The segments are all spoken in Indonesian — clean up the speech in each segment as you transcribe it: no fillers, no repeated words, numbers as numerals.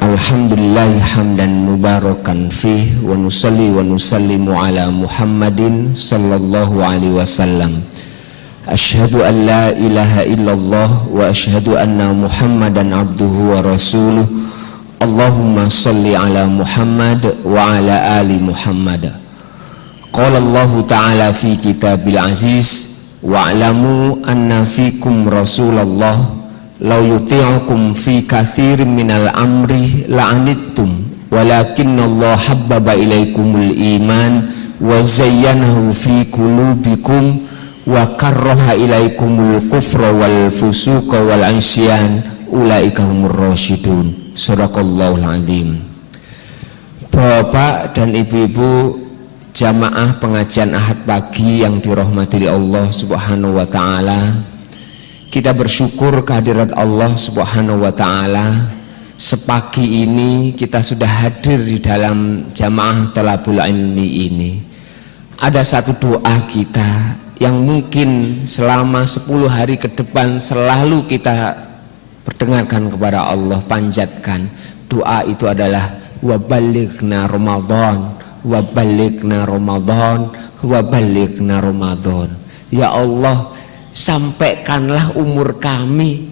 Alhamdulillah hamdan mubarakan fih wa nusalli wa nusallimu ala Muhammadin sallallahu alaihi wasallam. Asyhadu an la ilaha illallah wa asyhadu anna Muhammadan abduhu wa rasuluh. Allahumma salli ala Muhammad wa ala ali Muhammad. Qala Allah ta'ala fi kitabil aziz wa'lamu anna fikum Rasulullah law yuti'ukum fi katsirin minal amri la'anittum walakinna Allah habbaba ilaikumul iman wa zayyanahu fi qulubikum wa karraha ilaikumul kufra wal fusuqa wal isyan ulaika humur rasyidun. Shadaqallahul azim. Bapak dan ibu-ibu jamaah pengajian Ahad pagi yang dirahmati Allah Subhanahu wa taala, kita bersyukur kehadirat Allah Subhanahu wa taala. Sepagi ini kita sudah hadir di dalam jamaah Thalabul Ilmi ini. Ada satu doa kita yang mungkin selama 10 hari ke depan selalu kita perdengarkan kepada Allah, panjatkan. Doa itu adalah wabalighna Ramadan, wabalighna Ramadan, wabalighna Ramadan. Ya Allah, sampaikanlah umur kami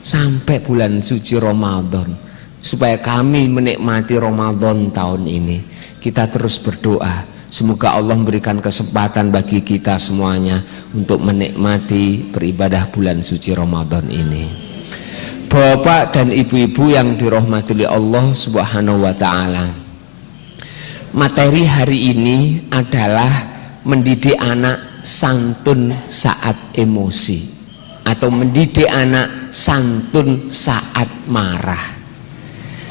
sampai bulan suci Ramadan, supaya kami menikmati Ramadan tahun ini. Kita terus berdoa, semoga Allah memberikan kesempatan bagi kita semuanya untuk menikmati beribadah bulan suci Ramadan ini. Bapak dan ibu-ibu yang dirahmati oleh Allah Subhanahu wa taala, materi hari ini adalah mendidik anak santun saat emosi atau mendidik anak santun saat marah.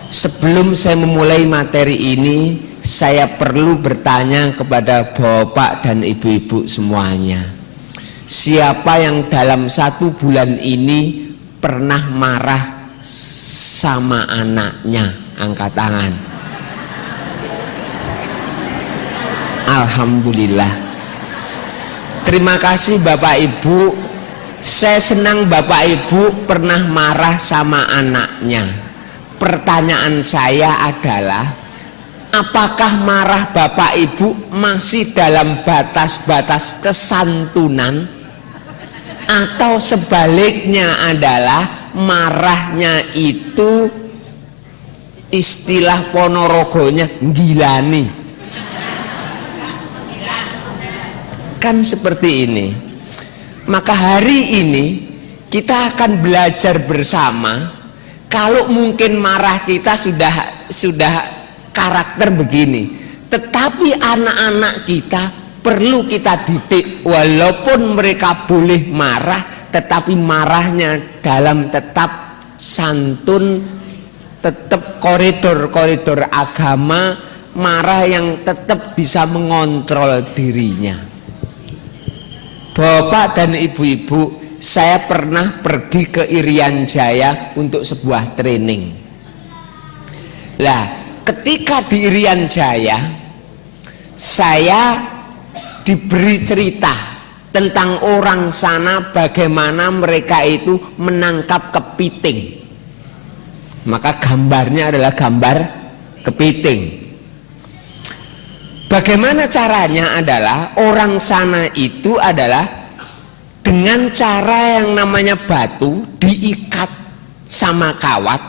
Sebelum saya memulai materi ini, saya perlu bertanya kepada bapak dan ibu-ibu semuanya, siapa yang dalam 1 bulan ini pernah marah sama anaknya? Angkat tangan. Alhamdulillah. Terima kasih Bapak Ibu. Saya senang Bapak Ibu pernah marah sama anaknya. Pertanyaan saya adalah, apakah marah Bapak Ibu masih dalam batas-batas kesantunan, atau sebaliknya adalah marahnya itu istilah Ponorogonya gilani? Kan seperti ini. Maka hari ini kita akan belajar bersama. Kalau mungkin marah kita sudah karakter begini, tetapi anak-anak kita perlu kita didik, walaupun mereka boleh marah, tetapi marahnya dalam tetap santun, tetap koridor-koridor agama, marah yang tetap bisa mengontrol dirinya. Bapak dan ibu-ibu, saya pernah pergi ke Irian Jaya untuk sebuah training. Lah, ketika di Irian Jaya, saya diberi cerita tentang orang sana, bagaimana mereka itu menangkap kepiting. Maka gambarnya adalah gambar kepiting. Bagaimana caranya adalah orang sana itu adalah dengan cara yang namanya batu diikat sama kawat.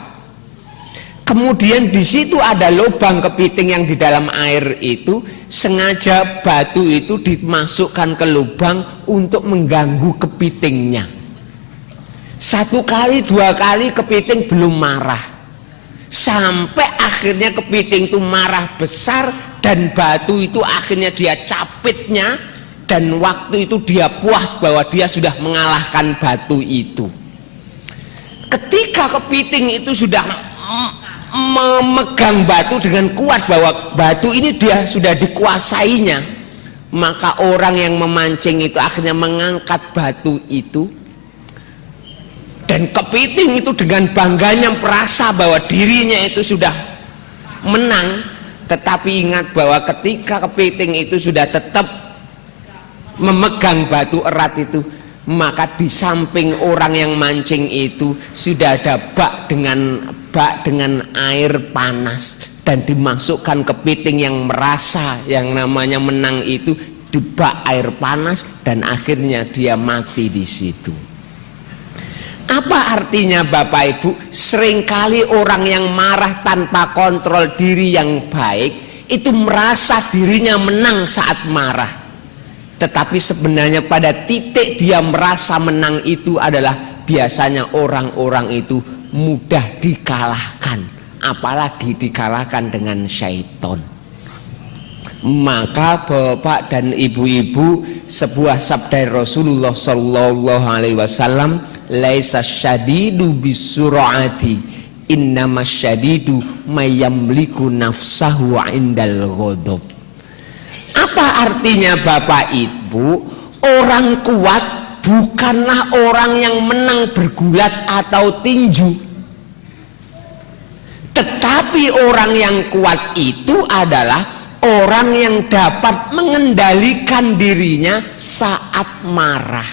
Kemudian di situ ada lubang kepiting yang di dalam air itu, sengaja batu itu dimasukkan ke lubang untuk mengganggu kepitingnya. 1 kali 2 kali kepiting belum marah, sampai akhirnya kepiting itu marah besar dan batu itu akhirnya dia capitnya, dan waktu itu dia puas bahwa dia sudah mengalahkan batu itu. Ketika kepiting itu sudah memegang batu dengan kuat bahwa batu ini dia sudah dikuasainya, maka orang yang memancing itu akhirnya mengangkat batu itu, dan kepiting itu dengan bangganya merasa bahwa dirinya itu sudah menang. Tetapi ingat bahwa ketika kepiting itu sudah tetap memegang batu erat itu, maka di samping orang yang mancing itu sudah ada bak dengan dibak dengan air panas dan dimasukkan ke piting yang merasa yang namanya menang itu, dibak air panas dan akhirnya dia mati di situ. Apa artinya Bapak Ibu? Seringkali orang yang marah tanpa kontrol diri yang baik itu merasa dirinya menang saat marah. Tetapi sebenarnya pada titik dia merasa menang itu adalah biasanya orang-orang itu mudah dikalahkan, apalagi dikalahkan dengan syaitan. Maka Bapak dan Ibu-ibu, sebuah sabda Rasulullah Shallallahu Alaihi Wasallam, laisa syadidu bisur'ati, innamas syadidu mayamliku nafsahu indal ghadab. Apa artinya Bapak Ibu? Orang kuat bukanlah orang yang menang bergulat atau tinju, tetapi orang yang kuat itu adalah orang yang dapat mengendalikan dirinya saat marah.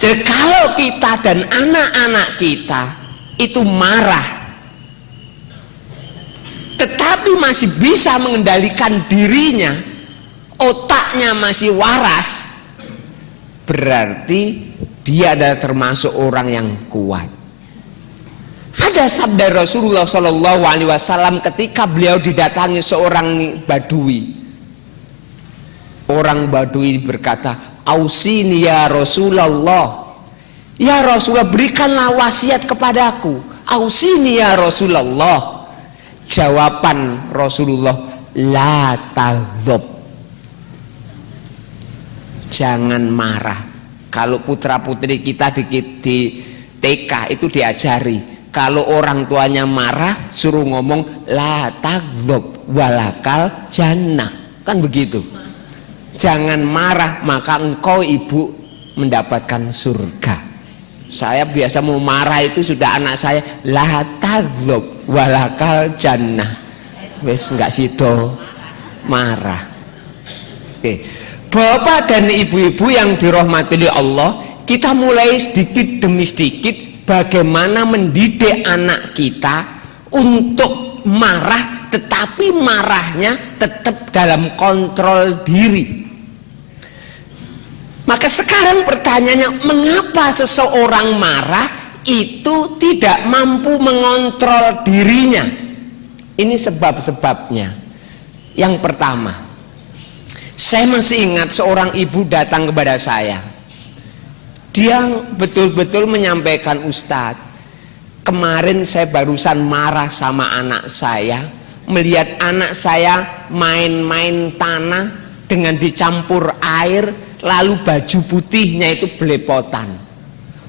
Jadi kalau kita dan anak-anak kita itu marah, tetapi masih bisa mengendalikan dirinya, otaknya masih waras, berarti dia adalah termasuk orang yang kuat. Ada sabda Rasulullah Shallallahu Alaihi Wasallam ketika beliau didatangi seorang badui. Orang badui berkata, "Ausini ya Rasulullah, ya Rasulullah berikanlah wasiat kepadaku. Ausini ya Rasulullah." Jawaban Rasulullah, "La taghdab." Jangan marah. Kalau putra putri kita di TK itu diajari, kalau orang tuanya marah suruh ngomong la taghdab walakal jannah, kan begitu. Jangan marah maka engkau ibu mendapatkan surga. Saya biasa mau marah itu sudah anak saya la taghdab walakal jannah, wes nggak sido marah. Oke. Bapak dan ibu-ibu yang dirahmati oleh Allah, kita mulai sedikit demi sedikit bagaimana mendidik anak kita untuk marah, tetapi marahnya tetap dalam kontrol diri. Maka sekarang pertanyaannya, mengapa seseorang marah itu tidak mampu mengontrol dirinya? Ini sebab-sebabnya. Yang pertama, saya masih ingat seorang ibu datang kepada saya. Dia betul-betul menyampaikan, "Ustadz, kemarin saya barusan marah sama anak saya, melihat anak saya main-main tanah dengan dicampur air, lalu baju putihnya itu belepotan.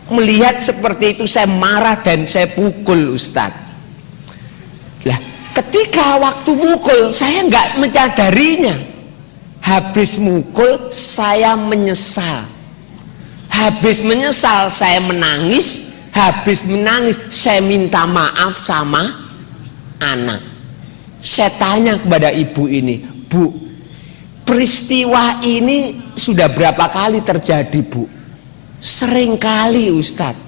Melihat seperti itu saya marah dan saya pukul Ustadz." Lah, ketika waktu mukul saya nggak menyadarinya. Habis mukul saya menyesal. Habis menyesal saya menangis. Habis menangis saya minta maaf sama anak. Saya tanya kepada ibu ini, "Bu, peristiwa ini sudah berapa kali terjadi, Bu?" "Sering kali Ustadz."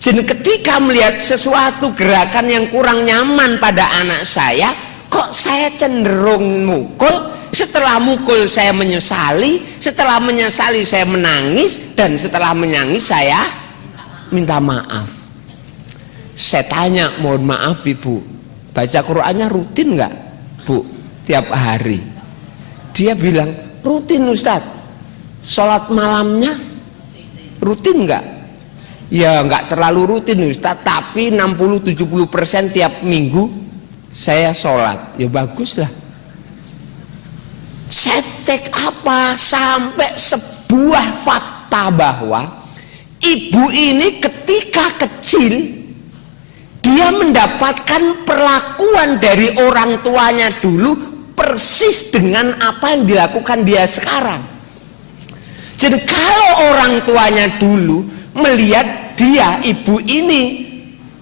Jadi ketika melihat sesuatu gerakan yang kurang nyaman pada anak saya, kok saya cenderung mukul. Setelah mukul saya menyesali, setelah menyesali saya menangis, dan setelah menangis saya minta maaf. Saya tanya, "Mohon maaf Ibu, baca Qur'annya rutin nggak, Bu, tiap hari?" Dia bilang, "Rutin Ustadz." "Sholat malamnya rutin nggak?" "Ya nggak terlalu rutin Ustadz, tapi 60-70% tiap minggu saya sholat." "Ya bagus lah." Saya cek apa sampai sebuah fakta bahwa ibu ini ketika kecil dia mendapatkan perlakuan dari orang tuanya dulu persis dengan apa yang dilakukan dia sekarang. Jadi kalau orang tuanya dulu melihat dia, ibu ini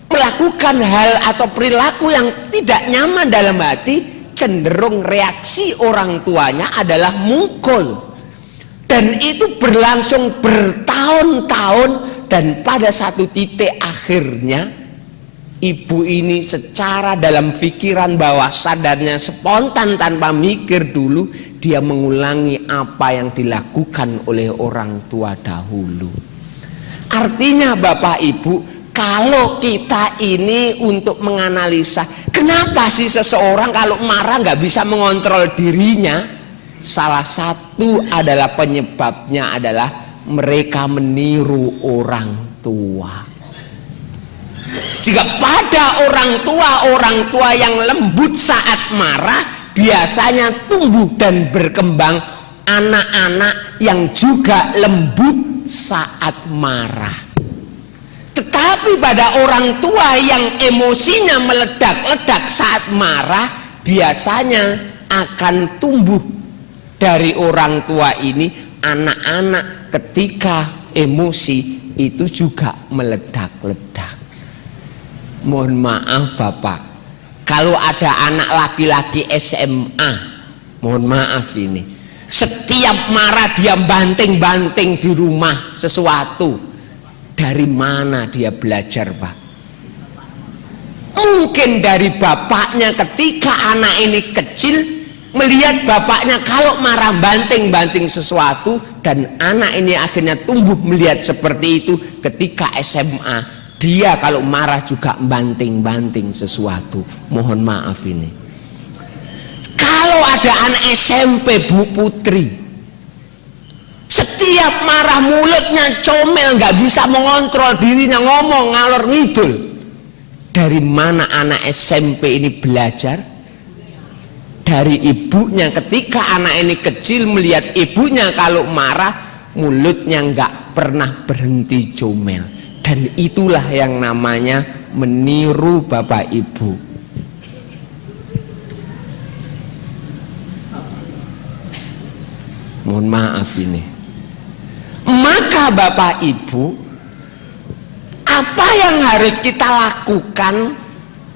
melakukan hal atau perilaku yang tidak nyaman dalam hati, cenderung reaksi orang tuanya adalah mukul, dan itu berlangsung bertahun-tahun, dan pada satu titik akhirnya ibu ini secara dalam pikiran bawah sadarnya spontan tanpa mikir dulu, dia mengulangi apa yang dilakukan oleh orang tua dahulu. Artinya Bapak Ibu, kalau kita ini untuk menganalisa kenapa sih seseorang kalau marah nggak bisa mengontrol dirinya, salah satu adalah penyebabnya adalah mereka meniru orang tua. Jika pada orang tua yang lembut saat marah, biasanya tumbuh dan berkembang anak-anak yang juga lembut saat marah. Tetapi pada orang tua yang emosinya meledak-ledak saat marah, biasanya akan tumbuh dari orang tua ini anak-anak ketika emosi itu juga meledak-ledak. Mohon maaf Bapak, kalau ada anak laki-laki SMA, mohon maaf ini, setiap marah dia banting-banting di rumah sesuatu. Dari mana dia belajar Pak? Mungkin dari bapaknya ketika anak ini kecil, melihat bapaknya kalau marah banting-banting sesuatu, dan anak ini akhirnya tumbuh melihat seperti itu ketika SMA. Dia kalau marah juga banting-banting sesuatu. Mohon maaf ini. Kalau ada anak SMP Bu Putri, setiap marah mulutnya comel, nggak bisa mengontrol dirinya, ngomong ngalor ngidul. Dari mana anak SMP ini belajar? Dari ibunya. Ketika anak ini kecil melihat ibunya kalau marah, mulutnya nggak pernah berhenti comel. Dan itulah yang namanya meniru Bapak Ibu. Mohon maaf ini. Maka Bapak Ibu, apa yang harus kita lakukan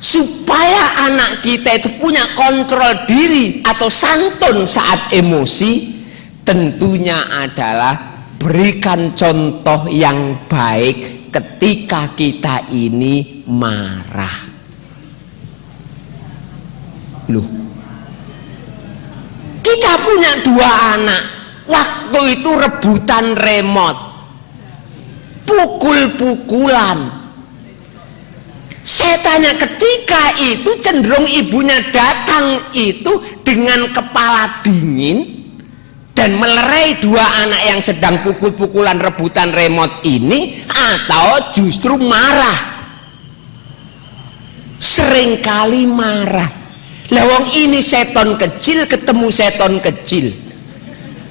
supaya anak kita itu punya kontrol diri atau santun saat emosi? Tentunya adalah berikan contoh yang baik ketika kita ini marah. Loh, kita punya 2 anak, waktu itu rebutan remote, pukul-pukulan. Saya tanya, ketika itu cenderung ibunya datang itu dengan kepala dingin dan melerai 2 anak yang sedang pukul-pukulan rebutan remote ini, atau justru marah? Seringkali marah. Lawang ini seton kecil ketemu seton kecil.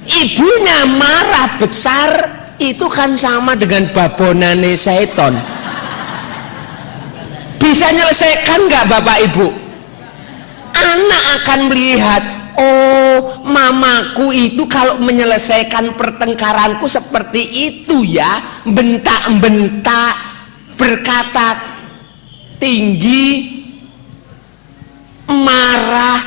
Ibunya marah besar, itu kan sama dengan babonane seton. Bisa nyelesaikan nggak Bapak Ibu? Anak akan melihat, oh, mamaku itu kalau menyelesaikan pertengkaranku seperti itu ya, bentak-bentak, berkata tinggi, marah.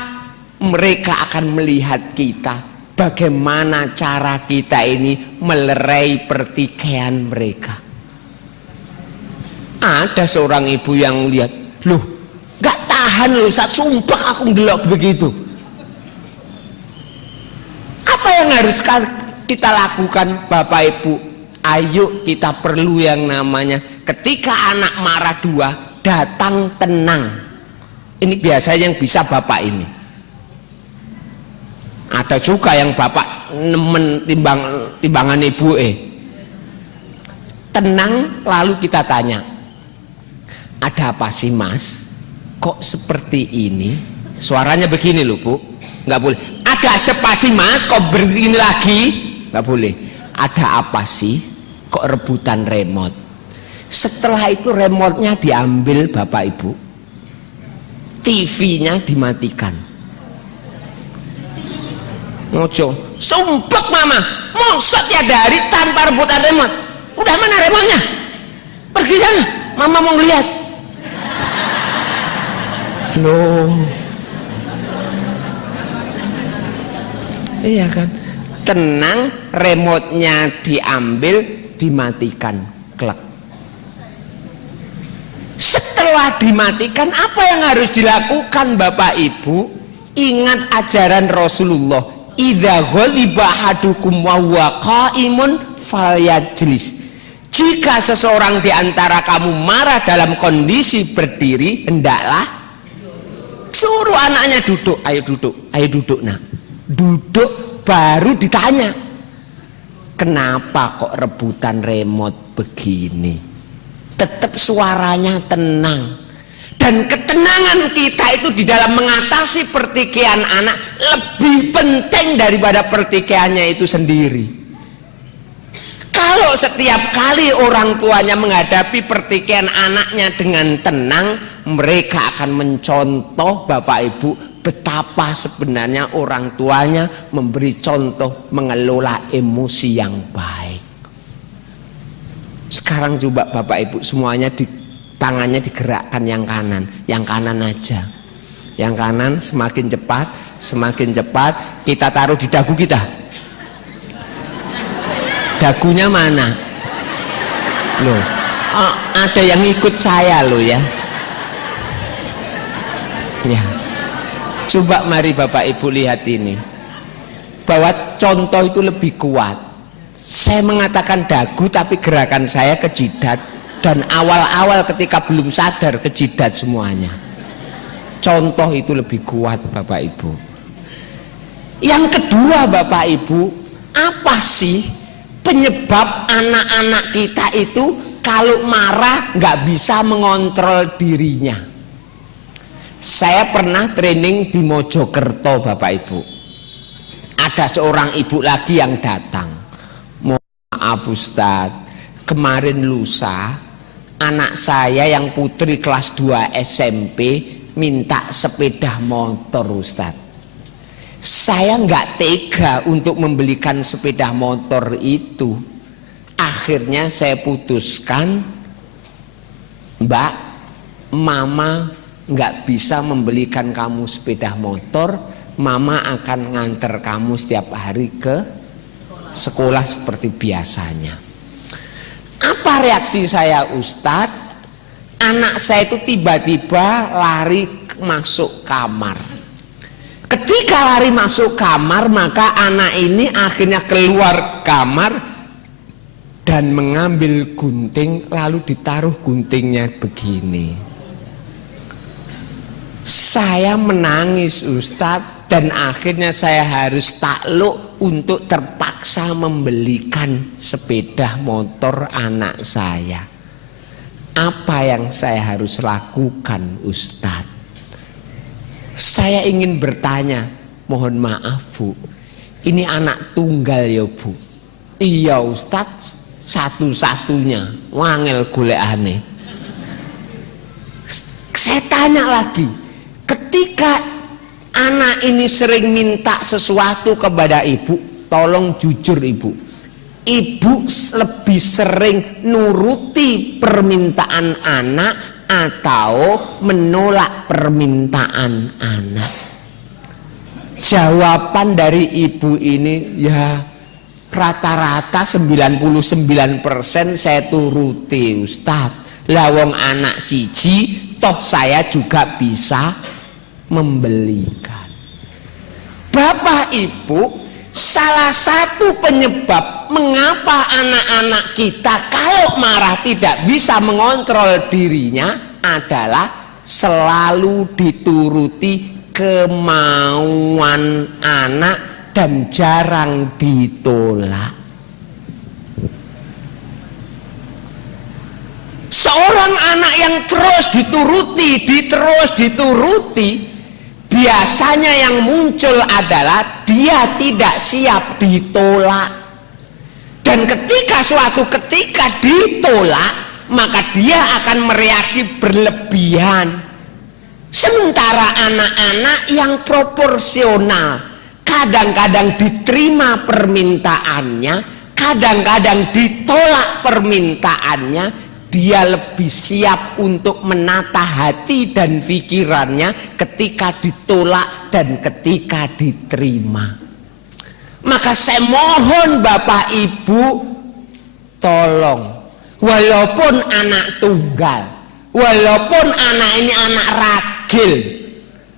Mereka akan melihat kita, bagaimana cara kita ini melerai pertikaian mereka. Ada seorang ibu yang lihat, loh, gak tahan loh, saat sumpah aku ngelok begitu. Apa yang harus kita lakukan Bapak Ibu? Ayo kita perlu yang namanya ketika anak marah 2, datang tenang. Ini biasanya yang bisa Bapak ini. Ada juga yang Bapak nemen timbangan ibu tenang, lalu kita tanya, ada apa sih Mas? Kok seperti ini? Suaranya begini loh Bu, nggak boleh. Ada apa sih Mas? Kok begini lagi? Nggak boleh. Ada apa sih? Kok rebutan remote? Setelah itu remote-nya diambil Bapak Ibu, TV-nya dimatikan. Ngojo, sumpek mama, mosok tiada hari tanpa rebutan remote. Udah mana remote-nya? Pergi sana, mama mau lihat. Loh, iya kan? Tenang, remote-nya diambil, dimatikan, klek. Setelah setelah dimatikan apa yang harus dilakukan Bapak Ibu? Ingat ajaran Rasulullah, idza ghaliba ahadukum wa huwa qaimun falyajlis. Jika seseorang di antara kamu marah dalam kondisi berdiri, hendaklah suruh anaknya duduk. Ayo duduk, ayo duduk. Nah, duduk baru ditanya, kenapa kok rebutan remote begini? Tetap suaranya tenang. Dan ketenangan kita itu di dalam mengatasi pertikaian anak lebih penting daripada pertikaiannya itu sendiri. Kalau setiap kali orang tuanya menghadapi pertikaian anaknya dengan tenang, mereka akan mencontoh Bapak Ibu betapa sebenarnya orang tuanya memberi contoh mengelola emosi yang baik. Sekarang coba Bapak Ibu semuanya tangannya digerakkan yang kanan aja. Yang kanan semakin cepat kita taruh di dagu kita. Dagunya mana? Loh, oh, ada yang ikut saya loh ya. Ya. Coba mari Bapak Ibu lihat ini. Bahwa contoh itu lebih kuat. Saya mengatakan dagu tapi gerakan saya ke jidat, dan awal-awal ketika belum sadar ke jidat semuanya. Contoh itu lebih kuat Bapak Ibu. Yang kedua Bapak Ibu, apa sih penyebab anak-anak kita itu kalau marah nggak bisa mengontrol dirinya? Saya pernah training di Mojokerto Bapak Ibu. Ada seorang ibu lagi yang datang. Maaf Ustadz, kemarin lusa anak saya yang putri kelas 2 SMP minta sepeda motor Ustadz. Saya nggak tega untuk membelikan sepeda motor itu. Akhirnya saya putuskan, Mbak, Mama nggak bisa membelikan kamu sepeda motor. Mama akan nganter kamu setiap hari ke sekolah seperti biasanya. Apa reaksi saya Ustadz? Anak saya itu tiba-tiba lari masuk kamar. Ketika lari masuk kamar, maka anak ini akhirnya keluar kamar dan mengambil gunting, lalu ditaruh guntingnya begini. Saya menangis Ustadz, dan akhirnya saya harus takluk untuk terpaksa membelikan sepeda motor anak saya. Apa yang saya harus lakukan Ustadz? Saya ingin bertanya, mohon maaf Bu, ini anak tunggal ya Bu? Iya Ustadz, satu-satunya, wangel golek aneh. Saya tanya lagi, ketika anak ini sering minta sesuatu kepada ibu, tolong jujur ibu, ibu lebih sering nuruti permintaan anak atau menolak permintaan anak? Jawaban dari ibu ini ya rata-rata 99% saya turuti Ustadz. Lawong anak siji toh saya juga bisa membelikan. Bapak Ibu, salah satu penyebab mengapa anak-anak kita kalau marah tidak bisa mengontrol dirinya adalah selalu dituruti kemauan anak dan jarang ditolak. Seorang anak yang terus dituruti, biasanya yang muncul adalah dia tidak siap ditolak. Dan ketika suatu ketika ditolak, maka dia akan mereaksi berlebihan. Sementara anak-anak yang proporsional, kadang-kadang diterima permintaannya, kadang-kadang ditolak permintaannya, dia lebih siap untuk menata hati dan pikirannya ketika ditolak dan ketika diterima. Maka saya mohon Bapak Ibu, tolong, walaupun anak tunggal, Walaupun anak ini anak ragil,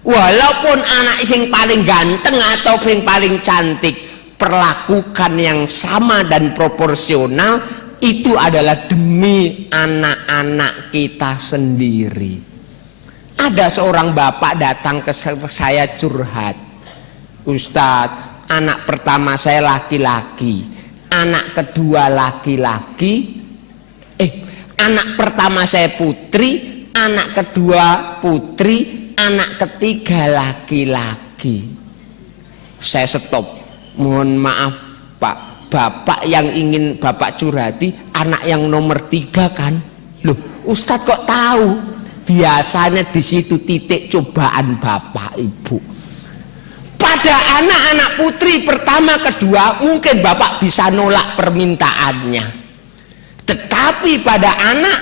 walaupun anak sing paling ganteng atau yang paling cantik, perlakukan yang sama dan proporsional. Itu adalah demi anak-anak kita sendiri. Ada seorang bapak datang ke saya curhat, Ustadz, anak pertama saya laki-laki, anak kedua laki-laki, anak pertama saya putri, anak kedua putri, anak ketiga laki-laki. Saya stop, mohon maaf Pak. Bapak yang ingin Bapak curhati anak yang nomor 3 kan? Loh, Ustadz kok tahu? Biasanya di situ titik cobaan Bapak Ibu. Pada anak-anak putri pertama kedua mungkin Bapak bisa nolak permintaannya. Tetapi pada anak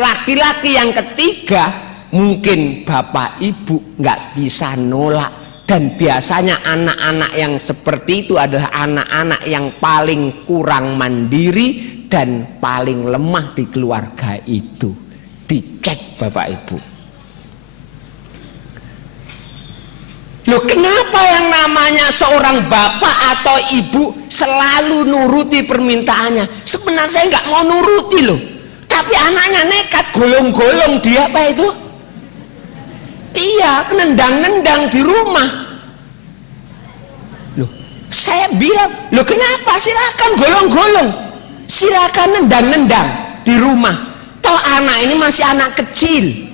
laki-laki yang ketiga mungkin Bapak Ibu nggak bisa nolak. Dan biasanya anak-anak yang seperti itu adalah anak-anak yang paling kurang mandiri dan paling lemah di keluarga itu. Dicek Bapak Ibu. Loh, kenapa yang namanya seorang bapak atau ibu selalu nuruti permintaannya? Sebenarnya saya nggak mau nuruti loh, tapi anaknya nekat golong-golong dia apa itu? Iya, nendang-nendang di rumah. Loh, saya bilang, loh kenapa? Silakan golong-golong, silakan nendang-nendang di rumah. Toh anak ini masih anak kecil.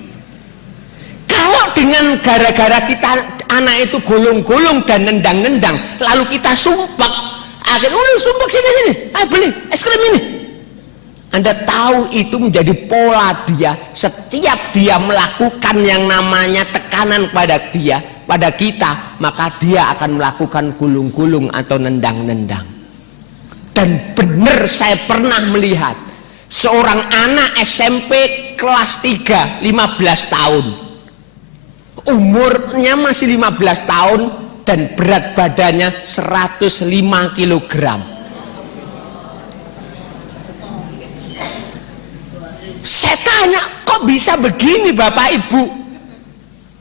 Kalau dengan gara-gara kita anak itu golong-golong dan nendang-nendang, lalu kita sumpek, akhirnya udah sumpek sini, beli es krim ini. Anda tahu itu menjadi pola dia. Setiap dia melakukan yang namanya tekanan pada dia, pada kita, maka dia akan melakukan gulung-gulung atau nendang-nendang. Dan benar saya pernah melihat seorang anak SMP kelas 3, 15 tahun. Umurnya masih 15 tahun dan berat badannya 105 kilogram. Saya tanya, kok bisa begini Bapak Ibu?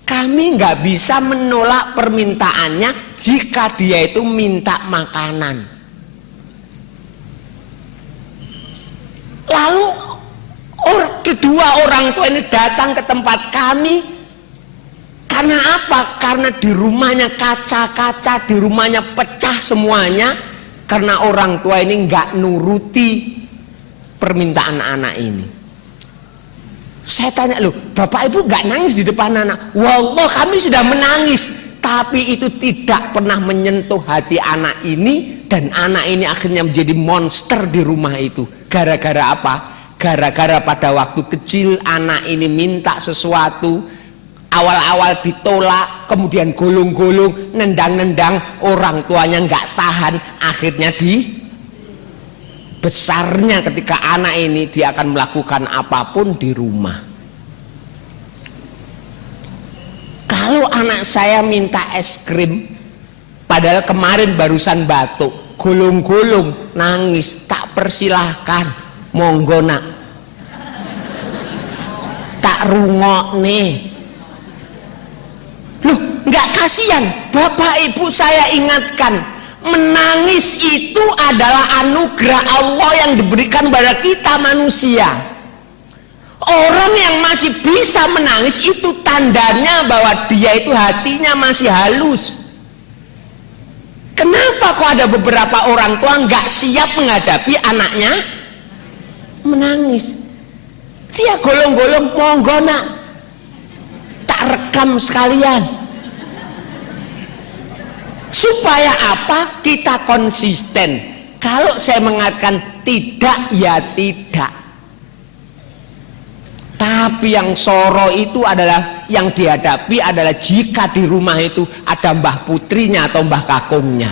Kami nggak bisa menolak permintaannya jika dia itu minta makanan. Lalu kedua orang tua ini datang ke tempat kami. Karena apa? Karena di rumahnya kaca-kaca, di rumahnya pecah semuanya. Karena orang tua ini nggak nuruti permintaan anak ini. Saya tanya, loh Bapak Ibu gak nangis di depan anak? Wallah kami sudah menangis, tapi itu tidak pernah menyentuh hati anak ini. Dan anak ini akhirnya menjadi monster di rumah itu. Gara-gara apa? Gara-gara pada waktu kecil anak ini minta sesuatu, awal-awal ditolak, kemudian golong-golong, nendang-nendang, orang tuanya gak tahan, akhirnya besarnya ketika anak ini dia akan melakukan apapun di rumah. Kalau anak saya minta es krim, padahal kemarin barusan batuk, golong-golong, nangis, tak persilahkan, monggo nak, tak rungok nih. Loh, nggak kasihan? Bapak Ibu saya ingatkan, menangis itu adalah anugerah Allah yang diberikan pada kita manusia. Orang yang masih bisa menangis itu tandanya bahwa dia itu hatinya masih halus. Kenapa kok ada beberapa orang tua nggak siap menghadapi anaknya menangis? Dia golong-golong, monggo nak, tak rekam sekalian. Supaya apa? Kita konsisten. Kalau saya mengatakan tidak, ya tidak. Tapi yang soro itu adalah, yang dihadapi adalah jika di rumah itu ada mbah putrinya atau mbah kakungnya.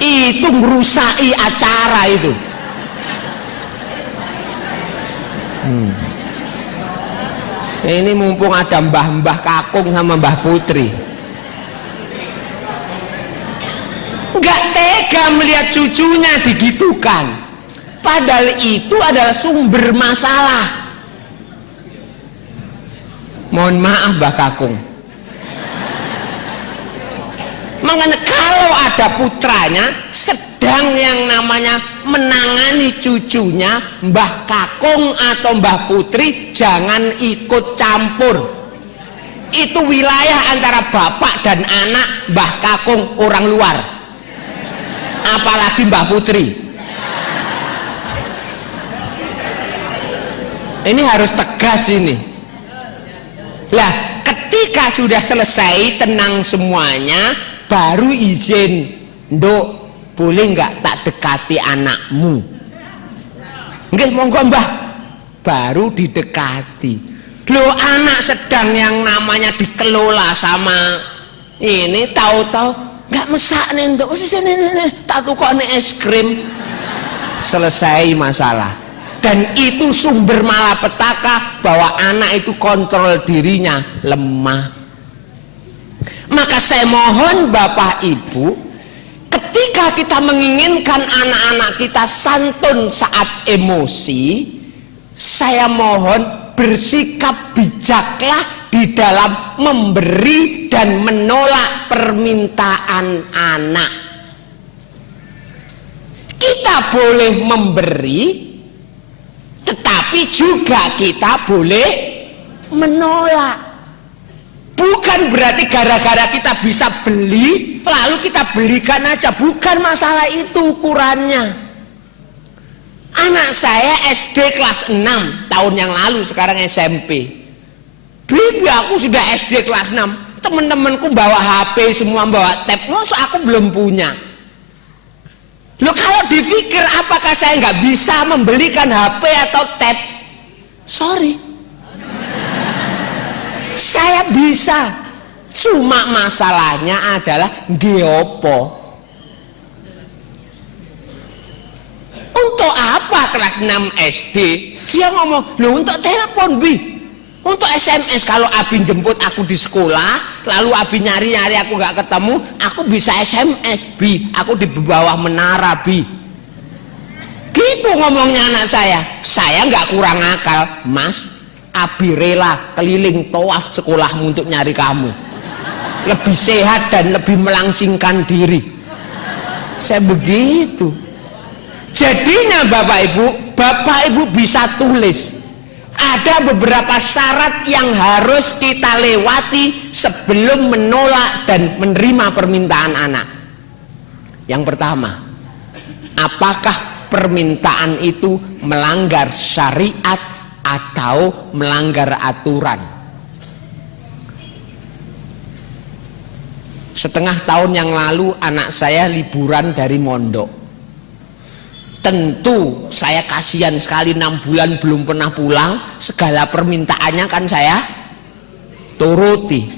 Itu merusaki acara itu. Ini mumpung ada mbah-mbah kakung sama mbah putri. Nggak tega melihat cucunya digitukan. Padahal itu adalah sumber masalah. Mohon maaf Mbah Kakung. Makanya kalau ada putranya sedang yang namanya menangani cucunya, Mbah Kakung atau Mbah Putri jangan ikut campur. Itu wilayah antara bapak dan anak, Mbah Kakung orang luar. Apalagi Mbah Putri. Ini harus tegas ini. Lah, ketika sudah selesai tenang semuanya, baru izin, Nduk, boleh nggak tak dekati anakmu? Nggih, monggo Mbah. Baru didekati. Loh, anak sedang yang namanya dikelola sama ini, tahu-tahu nggak mesak nih Nduk. Sini, tak tukokne es krim. Selesai masalah. Dan itu sumber malapetaka bahwa anak itu kontrol dirinya lemah. Maka saya mohon Bapak Ibu, ketika kita menginginkan anak-anak kita santun saat emosi, saya mohon bersikap bijaklah di dalam memberi dan menolak permintaan anak. Kita boleh memberi, tetapi juga kita boleh menolak. Bukan berarti gara-gara kita bisa beli lalu kita belikan aja, bukan masalah itu ukurannya. Anak saya SD kelas 6 tahun yang lalu, sekarang SMP. Bibi, aku sudah SD kelas 6. Teman-temanku bawa HP, semua bawa tab, masa aku belum punya. Loh, kalau dipikir apakah saya nggak bisa membelikan HP atau tab? Sorry, saya bisa. Cuma masalahnya adalah geopo. Untuk apa kelas 6 SD? Dia ngomong, loh untuk telepon Bi, untuk SMS. Kalau Abi jemput aku di sekolah, lalu Abi nyari-nyari aku nggak ketemu, aku bisa SMS Bi, aku di bawah menara Bi. Gitu ngomongnya anak saya. Saya nggak kurang akal, Mas. Abi rela keliling tawaf sekolahmu untuk nyari kamu. Lebih sehat dan lebih melangsingkan diri. Saya begitu. Jadinya Bapak Ibu bisa tulis. Ada beberapa syarat yang harus kita lewati sebelum menolak dan menerima permintaan anak. Yang pertama, apakah permintaan itu melanggar syariat atau melanggar aturan? Setengah tahun yang lalu anak saya liburan dari mondok. Tentu saya kasihan sekali, 6 bulan belum pernah pulang. Segala permintaannya kan saya turuti.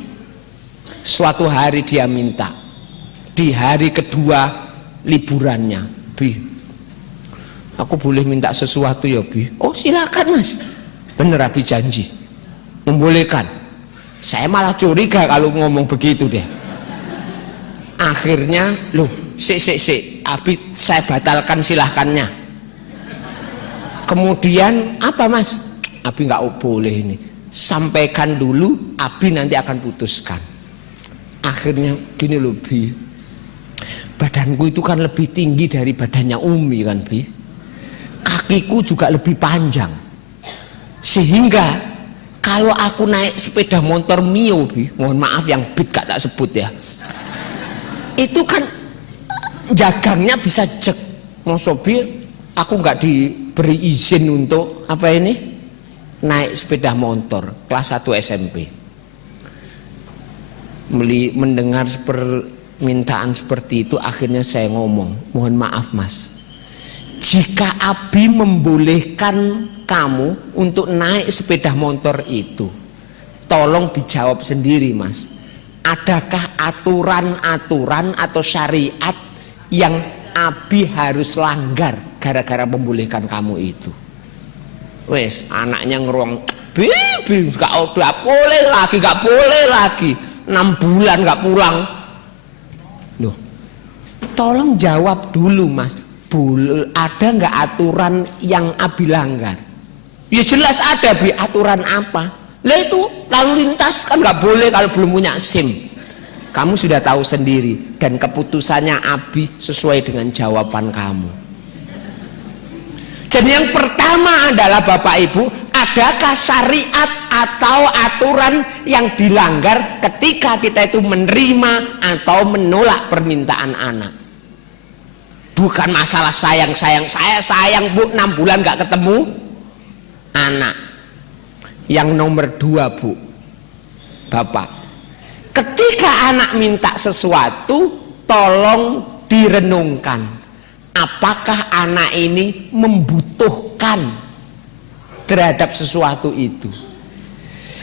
Suatu hari dia minta, di hari kedua liburannya, Bi, aku boleh minta sesuatu ya Bi? Oh silakan Mas. Bener Abi janji membolehkan. Saya malah curiga kalau ngomong begitu deh. Akhirnya, loh, Abi saya batalkan silahkannya. Kemudian apa Mas? Abi nggak boleh ini. Sampaikan dulu, Abi nanti akan putuskan. Akhirnya gini loh Bi, badanku itu kan lebih tinggi dari badannya Umi kan Bi. Kakiku juga lebih panjang. Sehingga kalau aku naik sepeda motor Mio Bi, mohon maaf yang beat gak tak sebut ya, itu kan jagangnya bisa cek. Mosobi aku nggak diberi izin untuk apa ini naik sepeda motor kelas 1 SMP. Mendengar permintaan seperti itu, akhirnya saya ngomong, mohon maaf Mas, jika Abi membolehkan kamu untuk naik sepeda motor itu, tolong dijawab sendiri Mas. Adakah aturan-aturan atau syariat yang Abi harus langgar gara-gara membolehkan kamu itu? Wes, anaknya ngeruang, Bibi, gak boleh lagi, 6 bulan gak pulang. Loh, tolong jawab dulu Mas, Ada nggak aturan yang Abi langgar? Ya jelas ada, Bi. Aturan apa? Lah itu lalu lintas kan nggak boleh kalau belum punya SIM. Kamu sudah tahu sendiri, dan keputusannya Abi sesuai dengan jawaban kamu. Jadi yang pertama adalah Bapak Ibu, adakah syariat atau aturan yang dilanggar ketika kita itu menerima atau menolak permintaan anak? Bukan masalah sayang, saya sayang Bu, 6 bulan gak ketemu anak. Yang nomor 2 Bu, Bapak, ketika anak minta sesuatu, tolong direnungkan, apakah anak ini membutuhkan terhadap sesuatu itu.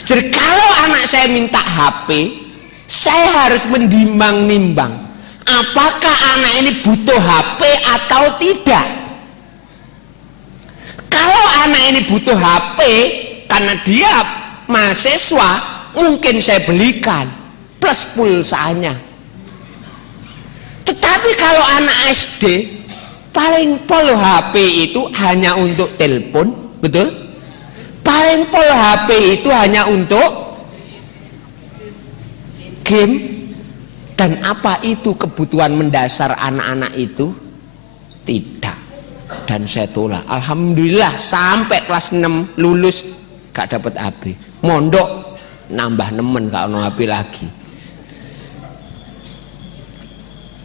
Jadi kalau anak saya minta HP, saya harus menimbang-nimbang, apakah anak ini butuh HP atau tidak. Kalau anak ini butuh HP karena dia mahasiswa, mungkin saya belikan plus pulsanya. Tetapi kalau anak SD, paling pol HP itu hanya untuk telepon, betul? Paling pol HP itu hanya untuk game. Dan apa itu kebutuhan mendasar anak-anak itu? Tidak. Dan saya tolak. Alhamdulillah sampai kelas 6 lulus gak dapat HP. Mondok nambah nemen gak ono HP lagi.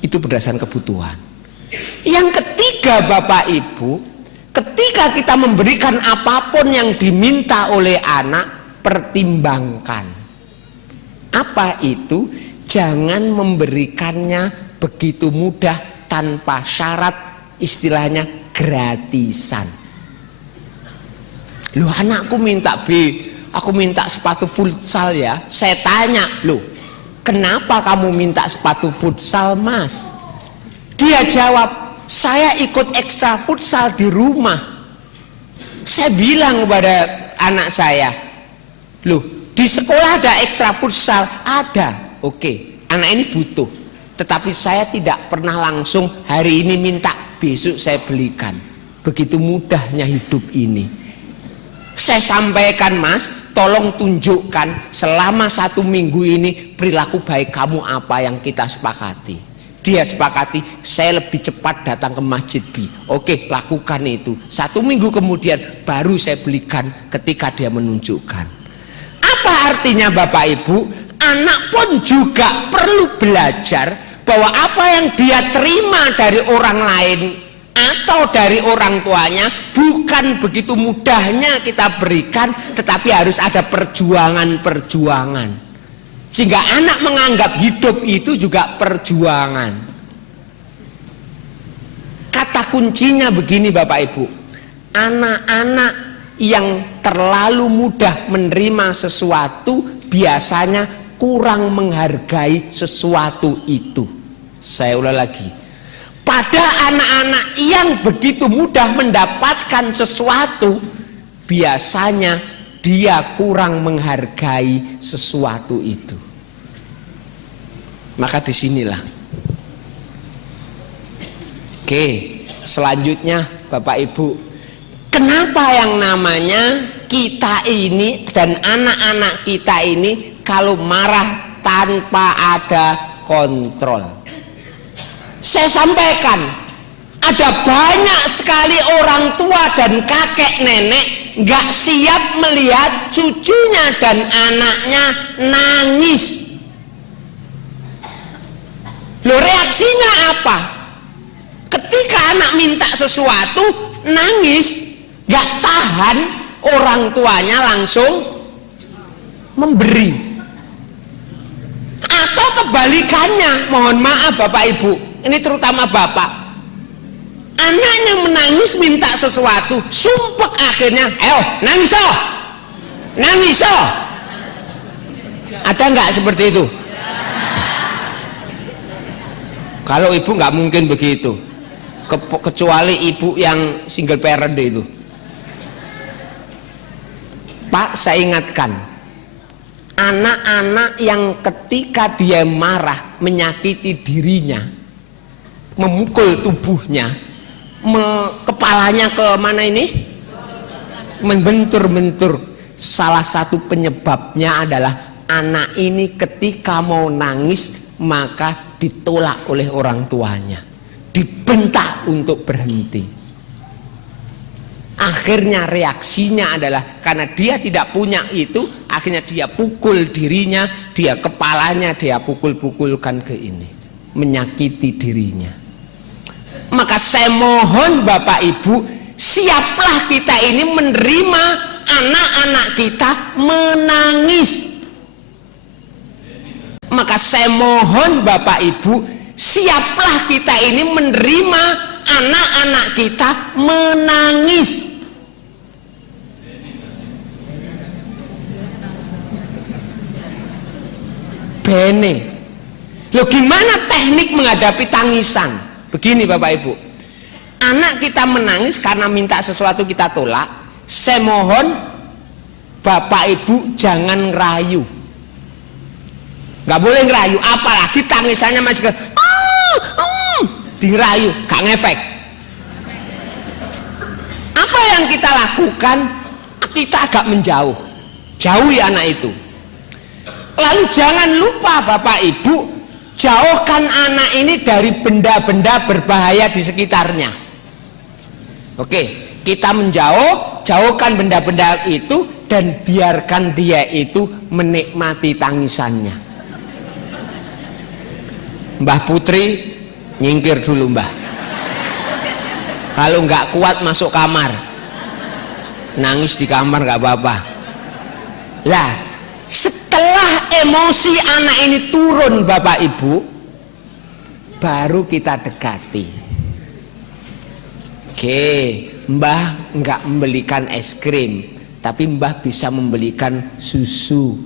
Itu berdasarkan kebutuhan. Yang ketiga Bapak Ibu, ketika kita memberikan apapun yang diminta oleh anak, pertimbangkan. Apa itu? Jangan memberikannya begitu mudah tanpa syarat, istilahnya gratisan. Loh, anakku minta B, aku minta sepatu futsal ya. Saya tanya, loh, kenapa kamu minta sepatu futsal, Mas? Dia jawab, saya ikut ekstra futsal di rumah. Saya bilang kepada anak saya, loh, di sekolah ada ekstra futsal? Ada. Oke, anak ini butuh, tetapi saya tidak pernah langsung hari ini minta, besok saya belikan. Begitu mudahnya hidup ini. Saya sampaikan, Mas, tolong tunjukkan selama 1 minggu ini perilaku baik kamu apa yang kita sepakati. Dia sepakati, saya lebih cepat datang ke masjid B. Oke, lakukan itu. 1 minggu kemudian baru saya belikan ketika dia menunjukkan. Apa artinya Bapak Ibu? Anak pun juga perlu belajar bahwa apa yang dia terima dari orang lain atau dari orang tuanya bukan begitu mudahnya kita berikan, tetapi harus ada perjuangan-perjuangan. Sehingga anak menganggap hidup itu juga perjuangan. Kata kuncinya begini Bapak Ibu, anak-anak yang terlalu mudah menerima sesuatu biasanya kurang menghargai sesuatu itu. Saya ulang lagi, pada anak-anak yang begitu mudah mendapatkan sesuatu, biasanya dia kurang menghargai sesuatu itu. Maka disinilah. Oke, selanjutnya Bapak Ibu, kenapa yang namanya kita ini dan anak-anak kita ini kalau marah tanpa ada kontrol? Saya sampaikan, ada banyak sekali orang tua dan kakek nenek gak siap melihat cucunya dan anaknya nangis. Loh, reaksinya apa? Ketika anak minta sesuatu nangis, gak tahan, orang tuanya langsung memberi. Atau kebalikannya, mohon maaf Bapak Ibu, ini terutama bapak, anaknya menangis minta sesuatu, sumpek akhirnya, ayo nangis oh, nangis oh. Ada nggak seperti itu? Kalau ibu nggak mungkin begitu, kecuali ibu yang single parent itu. Pak, saya ingatkan, anak-anak yang ketika dia marah menyakiti dirinya, memukul tubuhnya, kepalanya ke mana ini? Membentur-bentur. Salah satu penyebabnya adalah anak ini ketika mau nangis maka ditolak oleh orang tuanya, dibentak untuk berhenti. Akhirnya reaksinya adalah karena dia tidak punya itu, akhirnya dia pukul dirinya, dia kepalanya dia pukul-pukulkan ke ini, menyakiti dirinya. Maka saya mohon Bapak Ibu, siaplah kita ini menerima anak-anak kita menangis. Maka saya mohon Bapak Ibu, siaplah kita ini menerima anak-anak kita menangis. Bene. Loh, gimana teknik menghadapi tangisan? Begini Bapak Ibu, anak kita menangis karena minta sesuatu kita tolak. Saya mohon Bapak Ibu jangan ngerayu. Nggak boleh ngerayu, apalagi tangisannya masih dirayu, gak ngefek. Apa yang kita lakukan? Kita agak menjauh, jauhi anak itu. Lalu jangan lupa Bapak Ibu, jauhkan anak ini dari benda-benda berbahaya di sekitarnya. Oke, kita menjauh, jauhkan benda-benda itu dan biarkan dia itu menikmati tangisannya. Mbah Putri nyingkir dulu Mbah, kalau nggak kuat masuk kamar, nangis di kamar nggak apa-apa. Lah setelah emosi anak ini turun Bapak Ibu, baru kita dekati. Oke, Mbah nggak membelikan es krim, tapi Mbah bisa membelikan susu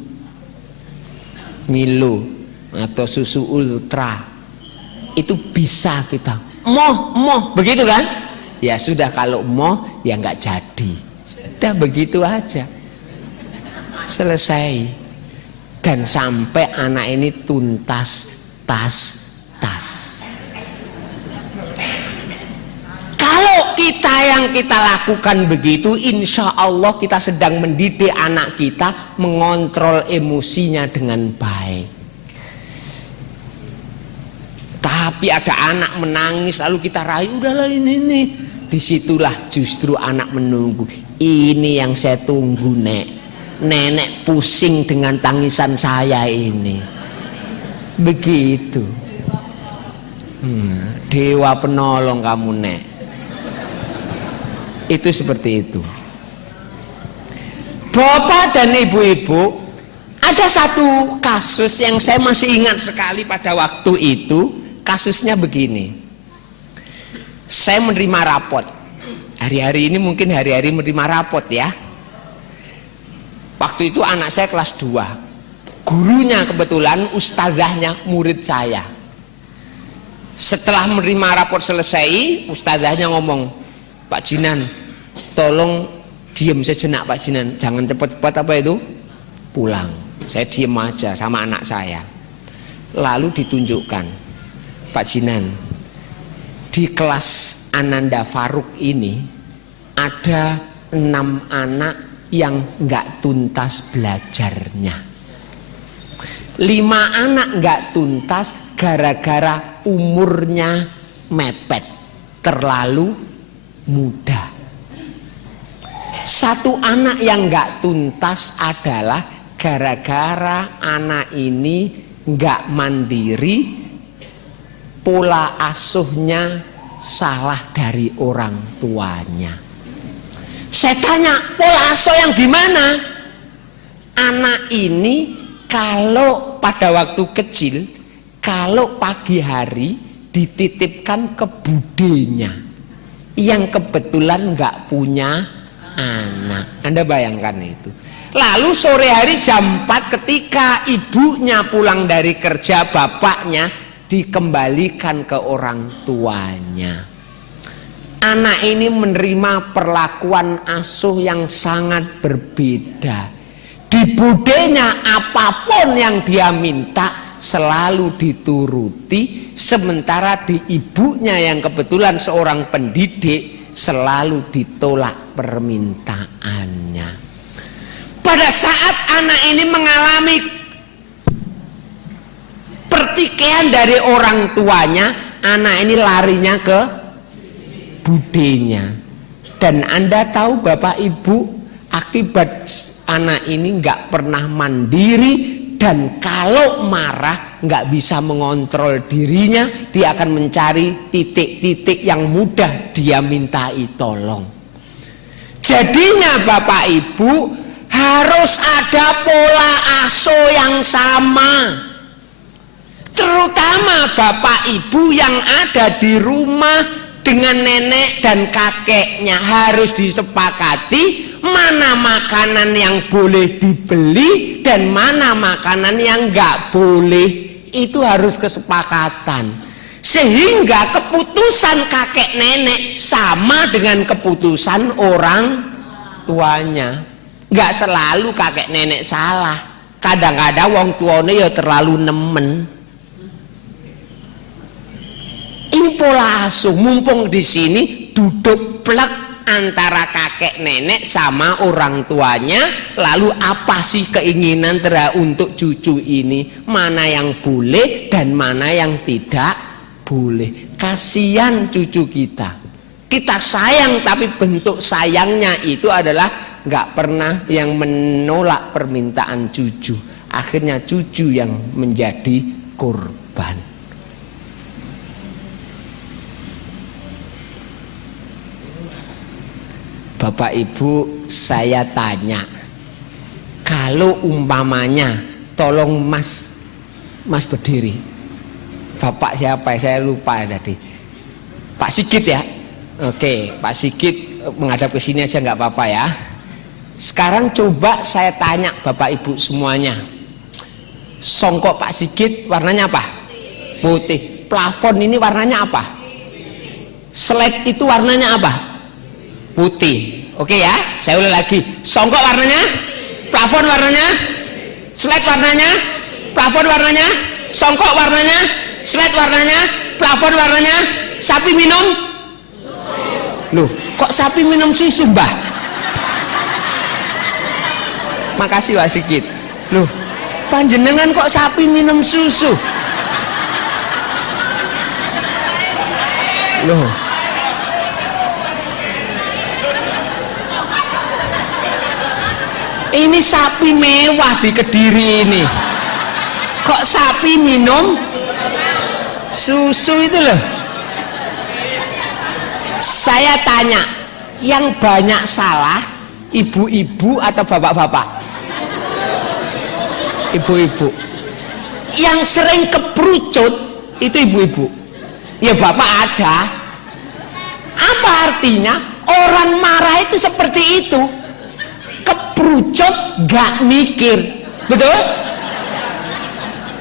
Milo atau susu ultra. Itu bisa kita moh begitu kan? Ya sudah, kalau moh ya nggak jadi, sudah begitu aja, selesai. Dan sampai anak ini tuntas tas. Kalau kita yang kita lakukan begitu, insya Allah kita sedang mendidik anak kita mengontrol emosinya dengan baik. Tapi ada anak menangis lalu kita rayu, udahlah ini. Disitulah justru anak menunggu. Ini yang saya tunggu, nenek pusing dengan tangisan saya ini. Begitu. Dewa penolong kamu, Nek. Itu seperti itu. Bapak dan ibu-ibu, ada satu kasus yang saya masih ingat sekali pada waktu itu. Kasusnya begini, saya menerima rapot. Hari-hari ini mungkin hari-hari menerima rapot ya. Waktu itu anak saya kelas 2. Gurunya kebetulan ustadzahnya murid saya. Setelah menerima rapot selesai, ustadzahnya ngomong, Pak Jinan, tolong diem sejenak Pak Jinan, jangan cepat-cepat apa itu pulang. Saya diem aja sama anak saya. Lalu ditunjukkan, Pak Jinan, di kelas Ananda Faruk ini ada 6 anak yang nggak tuntas belajarnya. 5 anak nggak tuntas gara-gara umurnya mepet, terlalu muda. 1 anak yang nggak tuntas adalah gara-gara anak ini nggak mandiri, pola asuhnya salah dari orang tuanya. Saya tanya, pola asuh yang gimana? Anak ini kalau pada waktu kecil, kalau pagi hari dititipkan ke budenya yang kebetulan nggak punya anak. Anda bayangkan itu. Lalu sore hari jam 4 ketika ibunya pulang dari kerja, bapaknya dikembalikan ke orang tuanya. Anak ini menerima perlakuan asuh yang sangat berbeda. Di budenya apapun yang dia minta selalu dituruti, sementara di ibunya yang kebetulan seorang pendidik selalu ditolak permintaannya. Pada saat anak ini mengalami pertikaian dari orang tuanya, anak ini larinya ke budenya. Dan Anda tahu Bapak Ibu, akibat anak ini nggak pernah mandiri, dan kalau marah nggak bisa mengontrol dirinya, dia akan mencari titik-titik yang mudah dia mintai tolong. Jadinya Bapak Ibu harus ada pola asuh yang sama. Terutama Bapak Ibu yang ada di rumah dengan nenek dan kakeknya, harus disepakati mana makanan yang boleh dibeli dan mana makanan yang nggak boleh. Itu harus kesepakatan, sehingga keputusan kakek nenek sama dengan keputusan orang tuanya. Nggak selalu kakek nenek salah, kadang-kadang wong tuane ya terlalu nemen. Ini pola asuh, mumpung di sini duduk plek antara kakek nenek sama orang tuanya, lalu apa sih keinginan untuk cucu ini, mana yang boleh dan mana yang tidak boleh. Kasihan cucu kita, kita sayang, tapi bentuk sayangnya itu adalah nggak pernah yang menolak permintaan cucu, akhirnya cucu yang menjadi korban. Bapak Ibu, saya tanya, kalau umpamanya, tolong Mas berdiri. Bapak siapa? Saya lupa tadi. Pak Sigit ya. Oke, Pak Sigit menghadap ke sini aja nggak apa-apa ya. Sekarang coba saya tanya Bapak Ibu semuanya. Songkok Pak Sigit warnanya apa? Putih. Plafon ini warnanya apa? Slide itu warnanya apa? Putih. Oke ya, saya ulang lagi. Songkok warnanya, plafon warnanya, slide warnanya, plafon warnanya, songkok warnanya, slide warnanya, plafon warnanya. Sapi minum? Loh, kok sapi minum susu, Mbah? Makasih Pak Sigit. Loh, panjenengan kok sapi minum susu? Loh, ini sapi mewah di Kediri ini, kok sapi minum susu itu loh. Saya tanya, yang banyak salah ibu-ibu atau bapak-bapak? Ibu-ibu. Yang sering keprucut itu ibu-ibu. Ya bapak ada. Apa artinya? Orang marah itu seperti itu, keprucut gak mikir. Betul?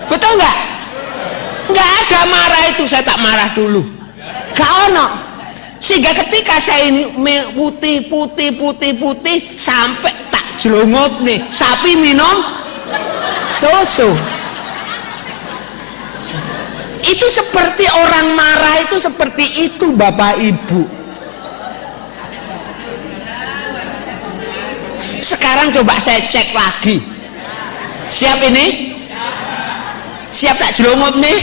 Betul gak? Gak ada marah itu saya tak marah dulu, gak ono. Sehingga ketika saya ini putih sampai tak jelungup nih, sapi minum susu. Itu seperti orang marah itu seperti itu Bapak Ibu. Sekarang coba saya cek lagi. Siap ini? Siap tak jelungup nih?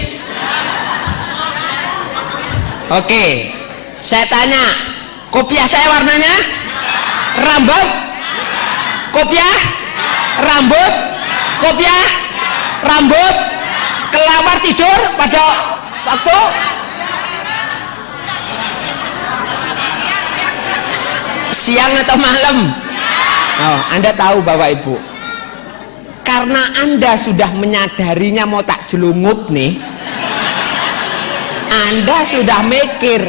Oke, saya tanya, kopiah saya warnanya? Rambut? Kopiah? Rambut? Kopiah? Rambut? Kelawar tidur pada waktu? Siang atau malam? Oh, Anda tahu Bapak Ibu, karena Anda sudah menyadarinya mau tak jelungup nih, Anda sudah mikir.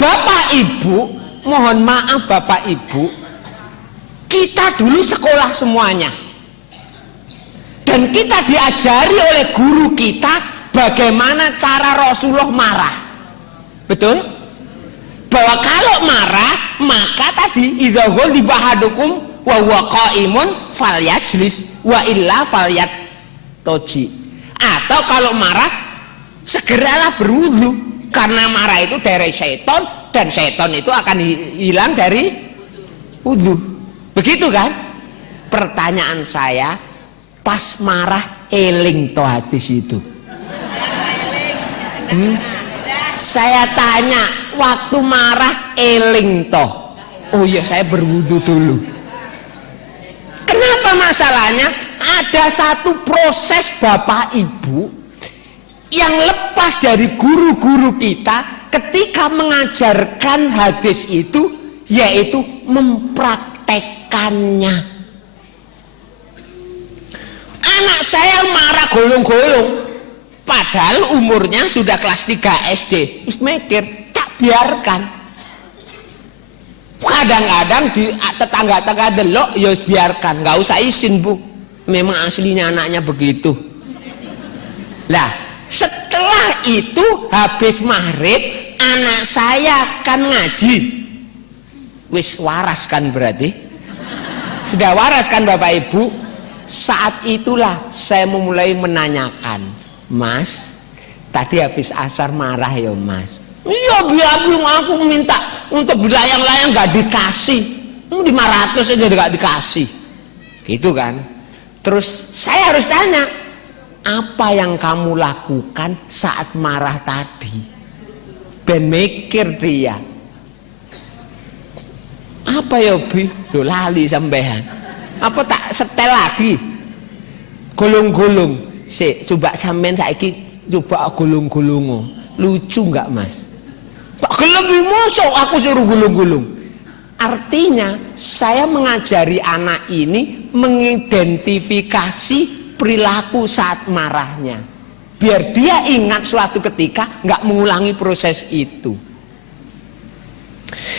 Bapak Ibu, mohon maaf Bapak Ibu, kita dulu sekolah semuanya, dan kita diajari oleh guru kita bagaimana cara Rasulullah marah. Betul? Bahwa kalau marah, maka tadi idza ghadiba ahadukum wa huwa qaimun falyajlis wa illa falyat toji. Atau kalau marah segeralah berwudu, karena marah itu dari syaitan dan syaitan itu akan hilang dari wudu. Begitu kan? Pertanyaan saya, pas marah eling toh hadis itu? Saya tanya, waktu marah eling toh? Oh iya, saya berwudu dulu. Kenapa masalahnya? Ada satu proses Bapak Ibu yang lepas dari guru-guru kita ketika mengajarkan hadis itu, yaitu mempraktekannya. Anak saya marah golong-golong, padahal umurnya sudah kelas 3 SD. Terus mikir, tak biarkan. Kadang-kadang di tetangga-tetangga delok, ya biarkan, nggak usah izin bu. Memang aslinya anaknya begitu. Lah, setelah itu habis maghrib, anak saya kan ngaji. Wis waras kan berarti? Sudah waras kan Bapak Ibu? Saat itulah saya memulai menanyakan, Mas, tadi habis asar marah ya Mas? Iya, biar belum aku minta untuk berlayang-layang nggak dikasih, 500 aja nggak dikasih, gitu kan? Terus saya harus tanya, apa yang kamu lakukan saat marah tadi? Ben mikir dia, apa ya bi? Loh lali sampean. Apa tak setel lagi? Gulung-gulung. Coba sampean saiki coba gulung-gulung. Lucu nggak Mas? Pak gelem mosok aku suruh gulung-gulung. Artinya saya mengajari anak ini mengidentifikasi perilaku saat marahnya, biar dia ingat suatu ketika nggak mengulangi proses itu.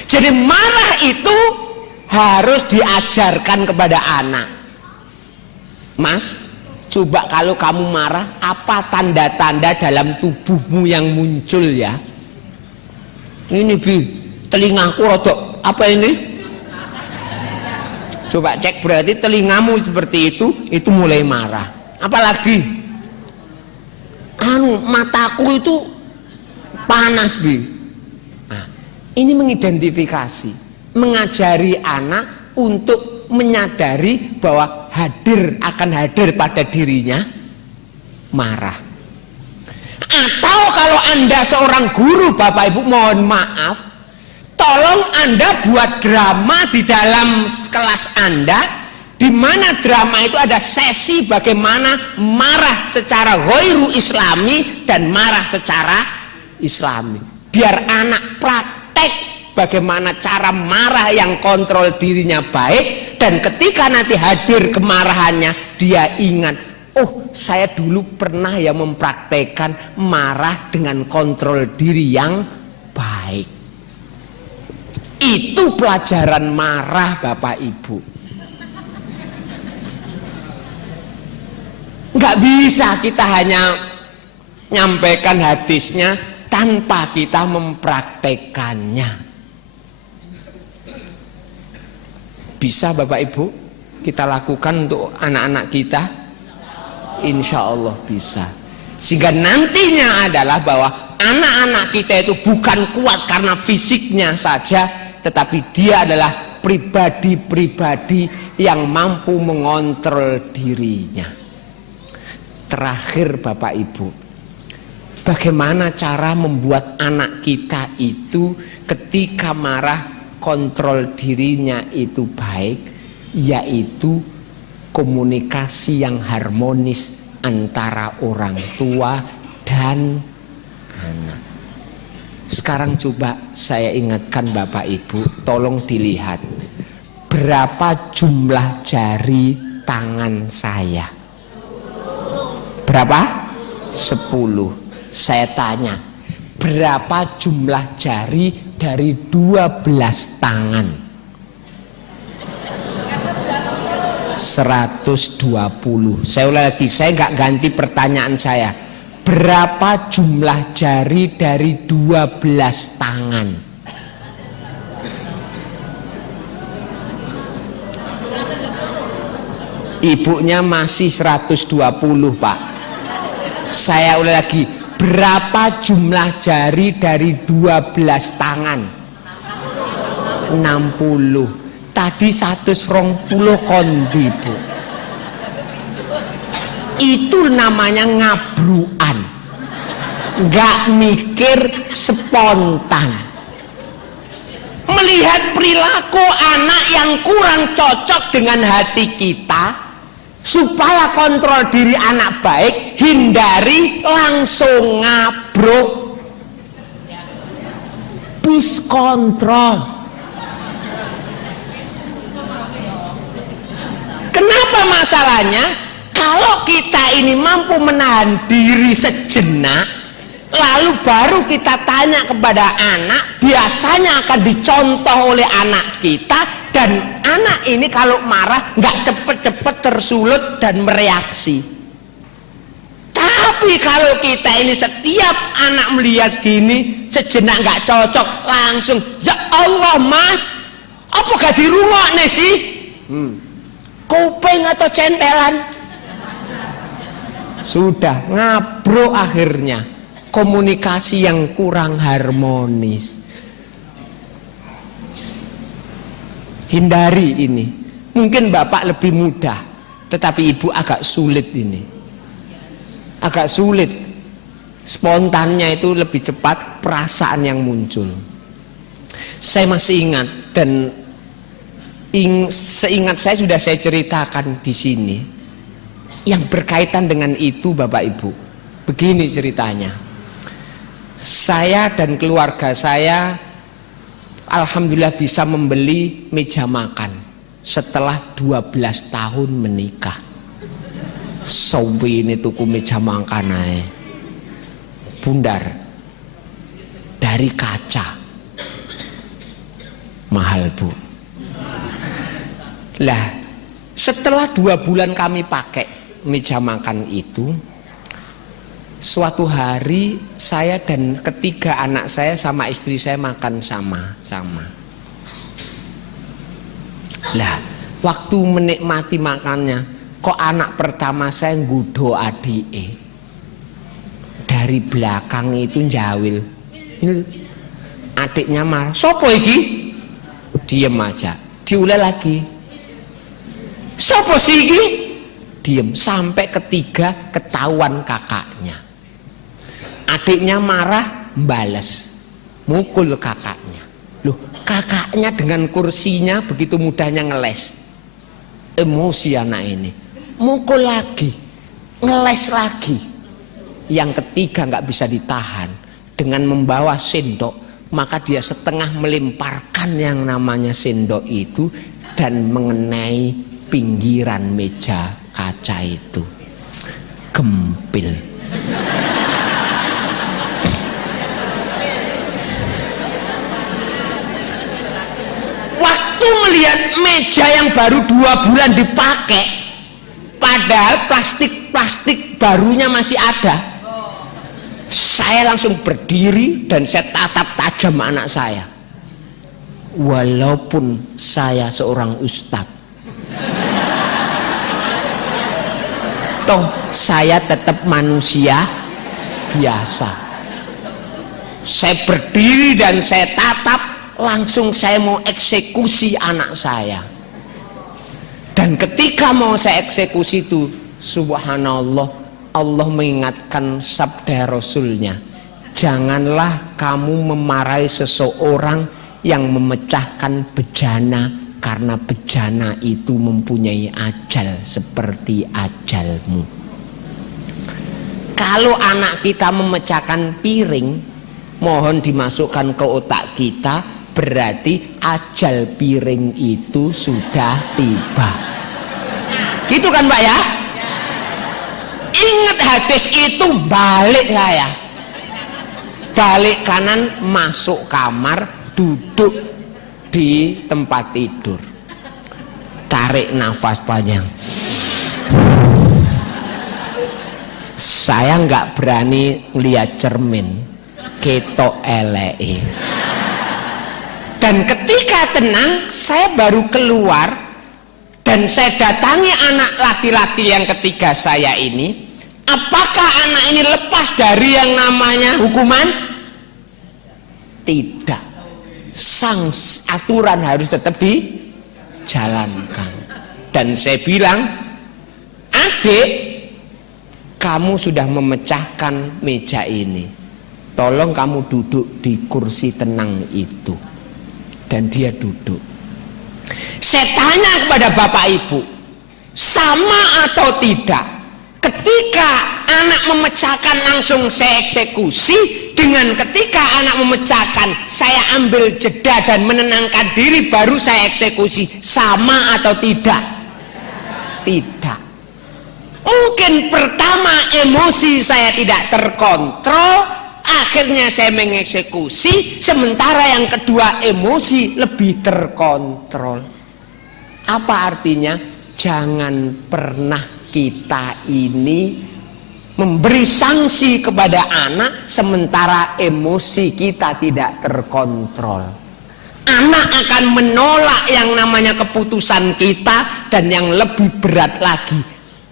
Jadi marah itu harus diajarkan kepada anak. Mas, coba kalau kamu marah, apa tanda-tanda dalam tubuhmu yang muncul ya? Ini bi, telingaku rodok apa ini? Coba cek, berarti telingamu seperti itu mulai marah. Apalagi mataku itu panas bi. Nah, ini mengidentifikasi, mengajari anak untuk menyadari bahwa akan hadir pada dirinya marah. Atau kalau Anda seorang guru Bapak Ibu, mohon maaf, tolong Anda buat drama di dalam kelas Anda, di mana drama itu ada sesi bagaimana marah secara ghairu islami dan marah secara islami. Biar anak praktek bagaimana cara marah yang kontrol dirinya baik, dan ketika nanti hadir kemarahannya dia ingat, oh saya dulu pernah ya mempraktekkan marah dengan kontrol diri yang baik. Itu pelajaran marah Bapak Ibu. Nggak bisa kita hanya nyampaikan hadisnya tanpa kita mempraktekannya. Bisa Bapak Ibu kita lakukan untuk anak-anak kita? Insya Allah bisa. Sehingga nantinya adalah bahwa anak-anak kita itu bukan kuat karena fisiknya saja, tetapi dia adalah pribadi-pribadi yang mampu mengontrol dirinya. Terakhir Bapak Ibu, bagaimana cara membuat anak kita itu ketika marah kontrol dirinya itu baik, yaitu komunikasi yang harmonis antara orang tua dan anak. Sekarang coba saya ingatkan Bapak Ibu, tolong dilihat berapa jumlah jari tangan saya. Berapa? 10. Saya tanya, berapa jumlah jari dari 12 tangan? 120. Saya ulang lagi, saya nggak ganti pertanyaan saya. Berapa jumlah jari dari 12 tangan? Ibunya masih 120 Pak. Saya ulang lagi, berapa jumlah jari dari 12 tangan? 60. Tadi 120 kondi Bu. Itu namanya ngabruan, nggak mikir, spontan. Melihat perilaku anak yang kurang cocok dengan hati kita, supaya kontrol diri anak baik, hindari langsung ngabruk. Bis kontrol. Kenapa masalahnya? Kalau kita ini mampu menahan diri sejenak, lalu baru kita tanya kepada anak, biasanya akan dicontoh oleh anak kita, dan anak ini kalau marah nggak cepet-cepet tersulut dan mereaksi. Tapi kalau kita ini setiap anak melihat gini sejenak nggak cocok, langsung ya Allah Mas, apa gak dirungokne sih? Kuping atau centelan? Sudah ngabruk akhirnya. Komunikasi yang kurang harmonis. Hindari ini. Mungkin bapak lebih mudah, tetapi ibu agak sulit ini. Agak sulit. Spontannya itu lebih cepat perasaan yang muncul. Saya masih ingat, dan seingat saya sudah saya ceritakan di sini. Yang berkaitan dengan itu Bapak Ibu. Begini ceritanya. Saya dan keluarga saya alhamdulillah bisa membeli meja makan setelah 12 tahun menikah. Sawi ini tuku meja makan aja. Bundar dari kaca, mahal Bu. Lah setelah 2 bulan kami pakai meja makan itu, suatu hari saya dan ketiga anak saya sama istri saya makan sama-sama. Lah, waktu menikmati makannya, kok anak pertama saya nggudo adike. Dari belakang itu njawil. Adiknya marah, "Sopo iki?" Diem aja. Diulang lagi. "Sopo sih iki?" Diem. Sampai ketiga ketahuan kakaknya. Adiknya marah, bales, mukul kakaknya. Loh, kakaknya dengan kursinya begitu mudahnya ngeles. Emosi anak ini, mukul lagi, ngeles lagi. Yang ketiga nggak bisa ditahan, dengan membawa sendok, maka dia setengah melemparkan yang namanya sendok itu dan mengenai pinggiran meja kaca itu. Gempil. Waktu melihat meja yang baru 2 bulan dipakai, padahal plastik barunya masih ada, saya langsung berdiri dan saya tatap tajam anak saya. Walaupun saya seorang ustadz, toh saya tetap manusia biasa. Saya berdiri dan saya tatap, langsung saya mau eksekusi anak saya. Dan ketika mau saya eksekusi itu, subhanallah, Allah mengingatkan sabda Rasulnya, janganlah kamu memarahi seseorang yang memecahkan bejana, karena bejana itu mempunyai ajal seperti ajalmu. Kalau anak kita memecahkan piring, mohon dimasukkan ke otak kita, berarti ajal piring itu sudah tiba. Gitu kan Pak ya? Ingat hadis itu, balik saya. Balik kanan, masuk kamar, duduk di tempat tidur, tarik nafas panjang. Saya nggak berani lihat cermin, ketok eleke. Dan ketika tenang, saya baru keluar dan saya datangi anak laki-laki yang ketiga saya ini, apakah anak ini lepas dari yang namanya hukuman? Tidak. Sang aturan harus tetap dijalankan. Dan saya bilang, adik, kamu sudah memecahkan meja ini, tolong kamu duduk di kursi tenang itu. Dan dia duduk. Saya tanya kepada bapak ibu, sama atau tidak ketika anak memecahkan langsung saya eksekusi, dengan ketika anak memecahkan saya ambil jeda dan menenangkan diri baru saya eksekusi, sama atau tidak? Tidak. Mungkin pertama emosi saya tidak terkontrol, akhirnya saya mengeksekusi, sementara yang kedua emosi lebih terkontrol. Apa artinya? Jangan pernah kita ini memberi sanksi kepada anak sementara emosi kita tidak terkontrol. Anak akan menolak yang namanya keputusan kita, dan yang lebih berat lagi,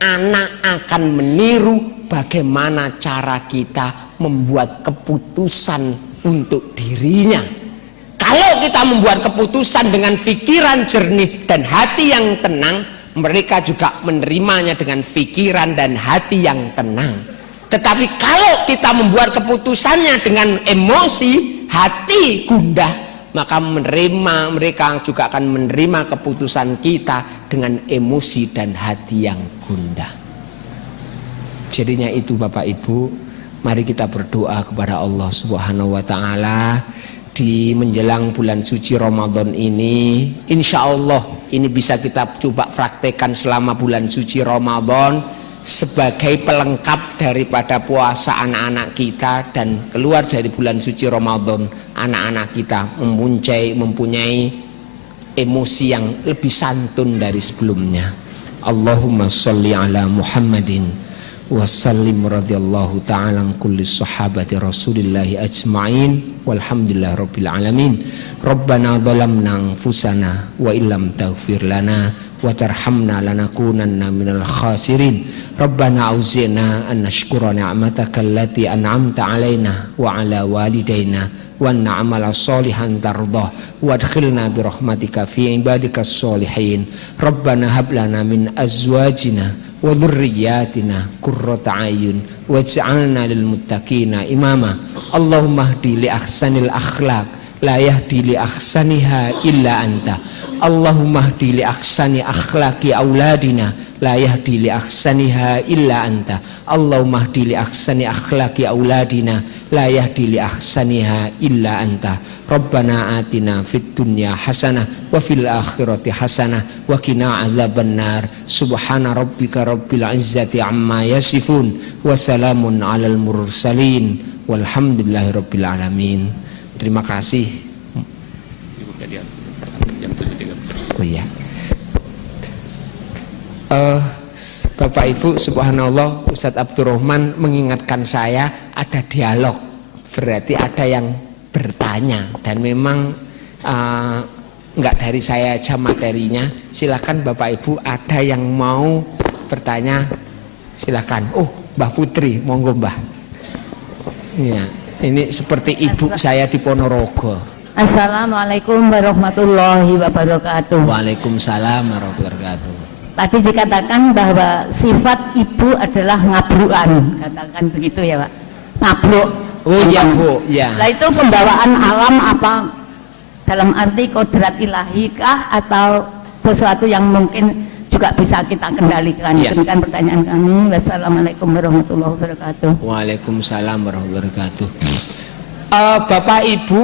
anak akan meniru bagaimana cara kita membuat keputusan untuk dirinya. Kalau kita membuat keputusan dengan pikiran jernih dan hati yang tenang, mereka juga menerimanya dengan pikiran dan hati yang tenang. Tetapi kalau kita membuat keputusannya dengan emosi, hati gundah, maka mereka juga akan menerima keputusan kita dengan emosi dan hati yang gundah. Jadinya itu Bapak Ibu, mari kita berdoa kepada Allah Subhanahu wa Ta'ala. Di menjelang bulan suci Ramadan ini, insya Allah ini bisa kita coba praktekkan selama bulan suci Ramadan sebagai pelengkap daripada puasa anak-anak kita, dan keluar dari bulan suci Ramadan anak-anak kita mempunyai emosi yang lebih santun dari sebelumnya. Allahumma sholli ala Muhammadin wa sallim radhiyallahu ta'ala an kulli sahabati rasulillahi ajma'in walhamdulillahi rabbil alamin. Rabbana dhalamna anfusana wa illam taghfir lana wa tarhamna lanakunanna minal khasirin. Rabbana auzi'na an nashkura ni'mataka allati an'amta alaina wa ala walidayna wa na'amala salihan tardah wa adkhilna birahmatika fi ibadikas solihin. Rabbana hab lana min azwajina wa dhurriyyatina qurrata ayun waj'alna lil muttaqina imama. Allahumma hdi li ahsanil akhlaq la yahdi li ahsaniha illa anta. Allahumma hdi li ahsani akhlaqi auladina la yahdi li ahsaniha illa anta. Allahumma hdi li ahsani akhlaqi auladina la yahdi li ahsaniha illa anta. Rabbana atina fid dunya hasanah wa fil akhirati hasanah wa qina adzabannar. Subhana rabbika rabbil izzati amma yasifun wa salamun alal mursalin walhamdulillahi rabbil alamin. Terima kasih. Oh iya. Bapak Ibu, subhanallah, Ustadz Abdurrahman mengingatkan saya ada dialog, berarti ada yang bertanya, dan memang enggak dari saya aja materinya. Silakan Bapak Ibu, ada yang mau bertanya, silakan. Oh, Mbah Putri, monggo Mbah. Ya, ini seperti ibu saya di Ponorogo. Assalamualaikum warahmatullahi wabarakatuh. Waalaikumsalam warahmatullahi wabarakatuh. Tadi dikatakan bahwa sifat ibu adalah ngabruan, katakan begitu ya Pak, ngabruk. Oh iya Bu, ya. Nah itu pembawaan alam apa, dalam arti kodrat ilahi kah, atau sesuatu yang mungkin juga bisa kita kendalikan? Ya. Demikian pertanyaan kami. Wassalamualaikum warahmatullahi wabarakatuh. Waalaikumsalam warahmatullahi wabarakatuh. Bapak Ibu,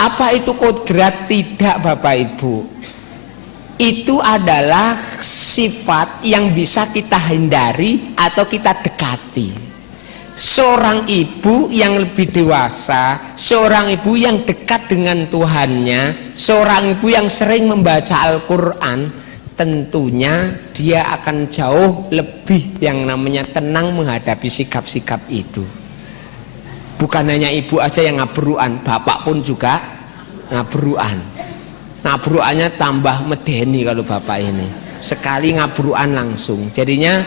apa itu kodrat? Tidak Bapak Ibu, itu adalah sifat yang bisa kita hindari atau kita dekati. Seorang ibu yang lebih dewasa, seorang ibu yang dekat dengan Tuhannya, seorang ibu yang sering membaca Al-Quran, tentunya dia akan jauh lebih yang namanya tenang menghadapi sikap-sikap itu. Bukan hanya ibu aja yang ngabruan, bapak pun juga ngabruan. ngabruannya tambah medeni kalau bapak ini. Sekali ngabruan langsung. Jadinya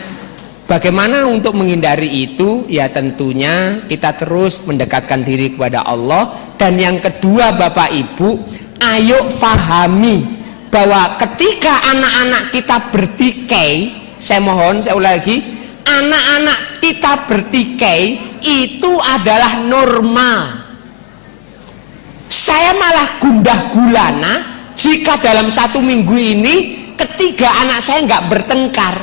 bagaimana untuk menghindari itu? Ya tentunya kita terus mendekatkan diri kepada Allah. Dan yang kedua Bapak Ibu, ayo fahami bahwa ketika anak-anak kita bertikai, saya mohon saya ulang lagi, anak-anak kita bertikai itu adalah normal. Saya malah gundah gulana jika dalam 1 minggu ini ketiga anak saya nggak bertengkar.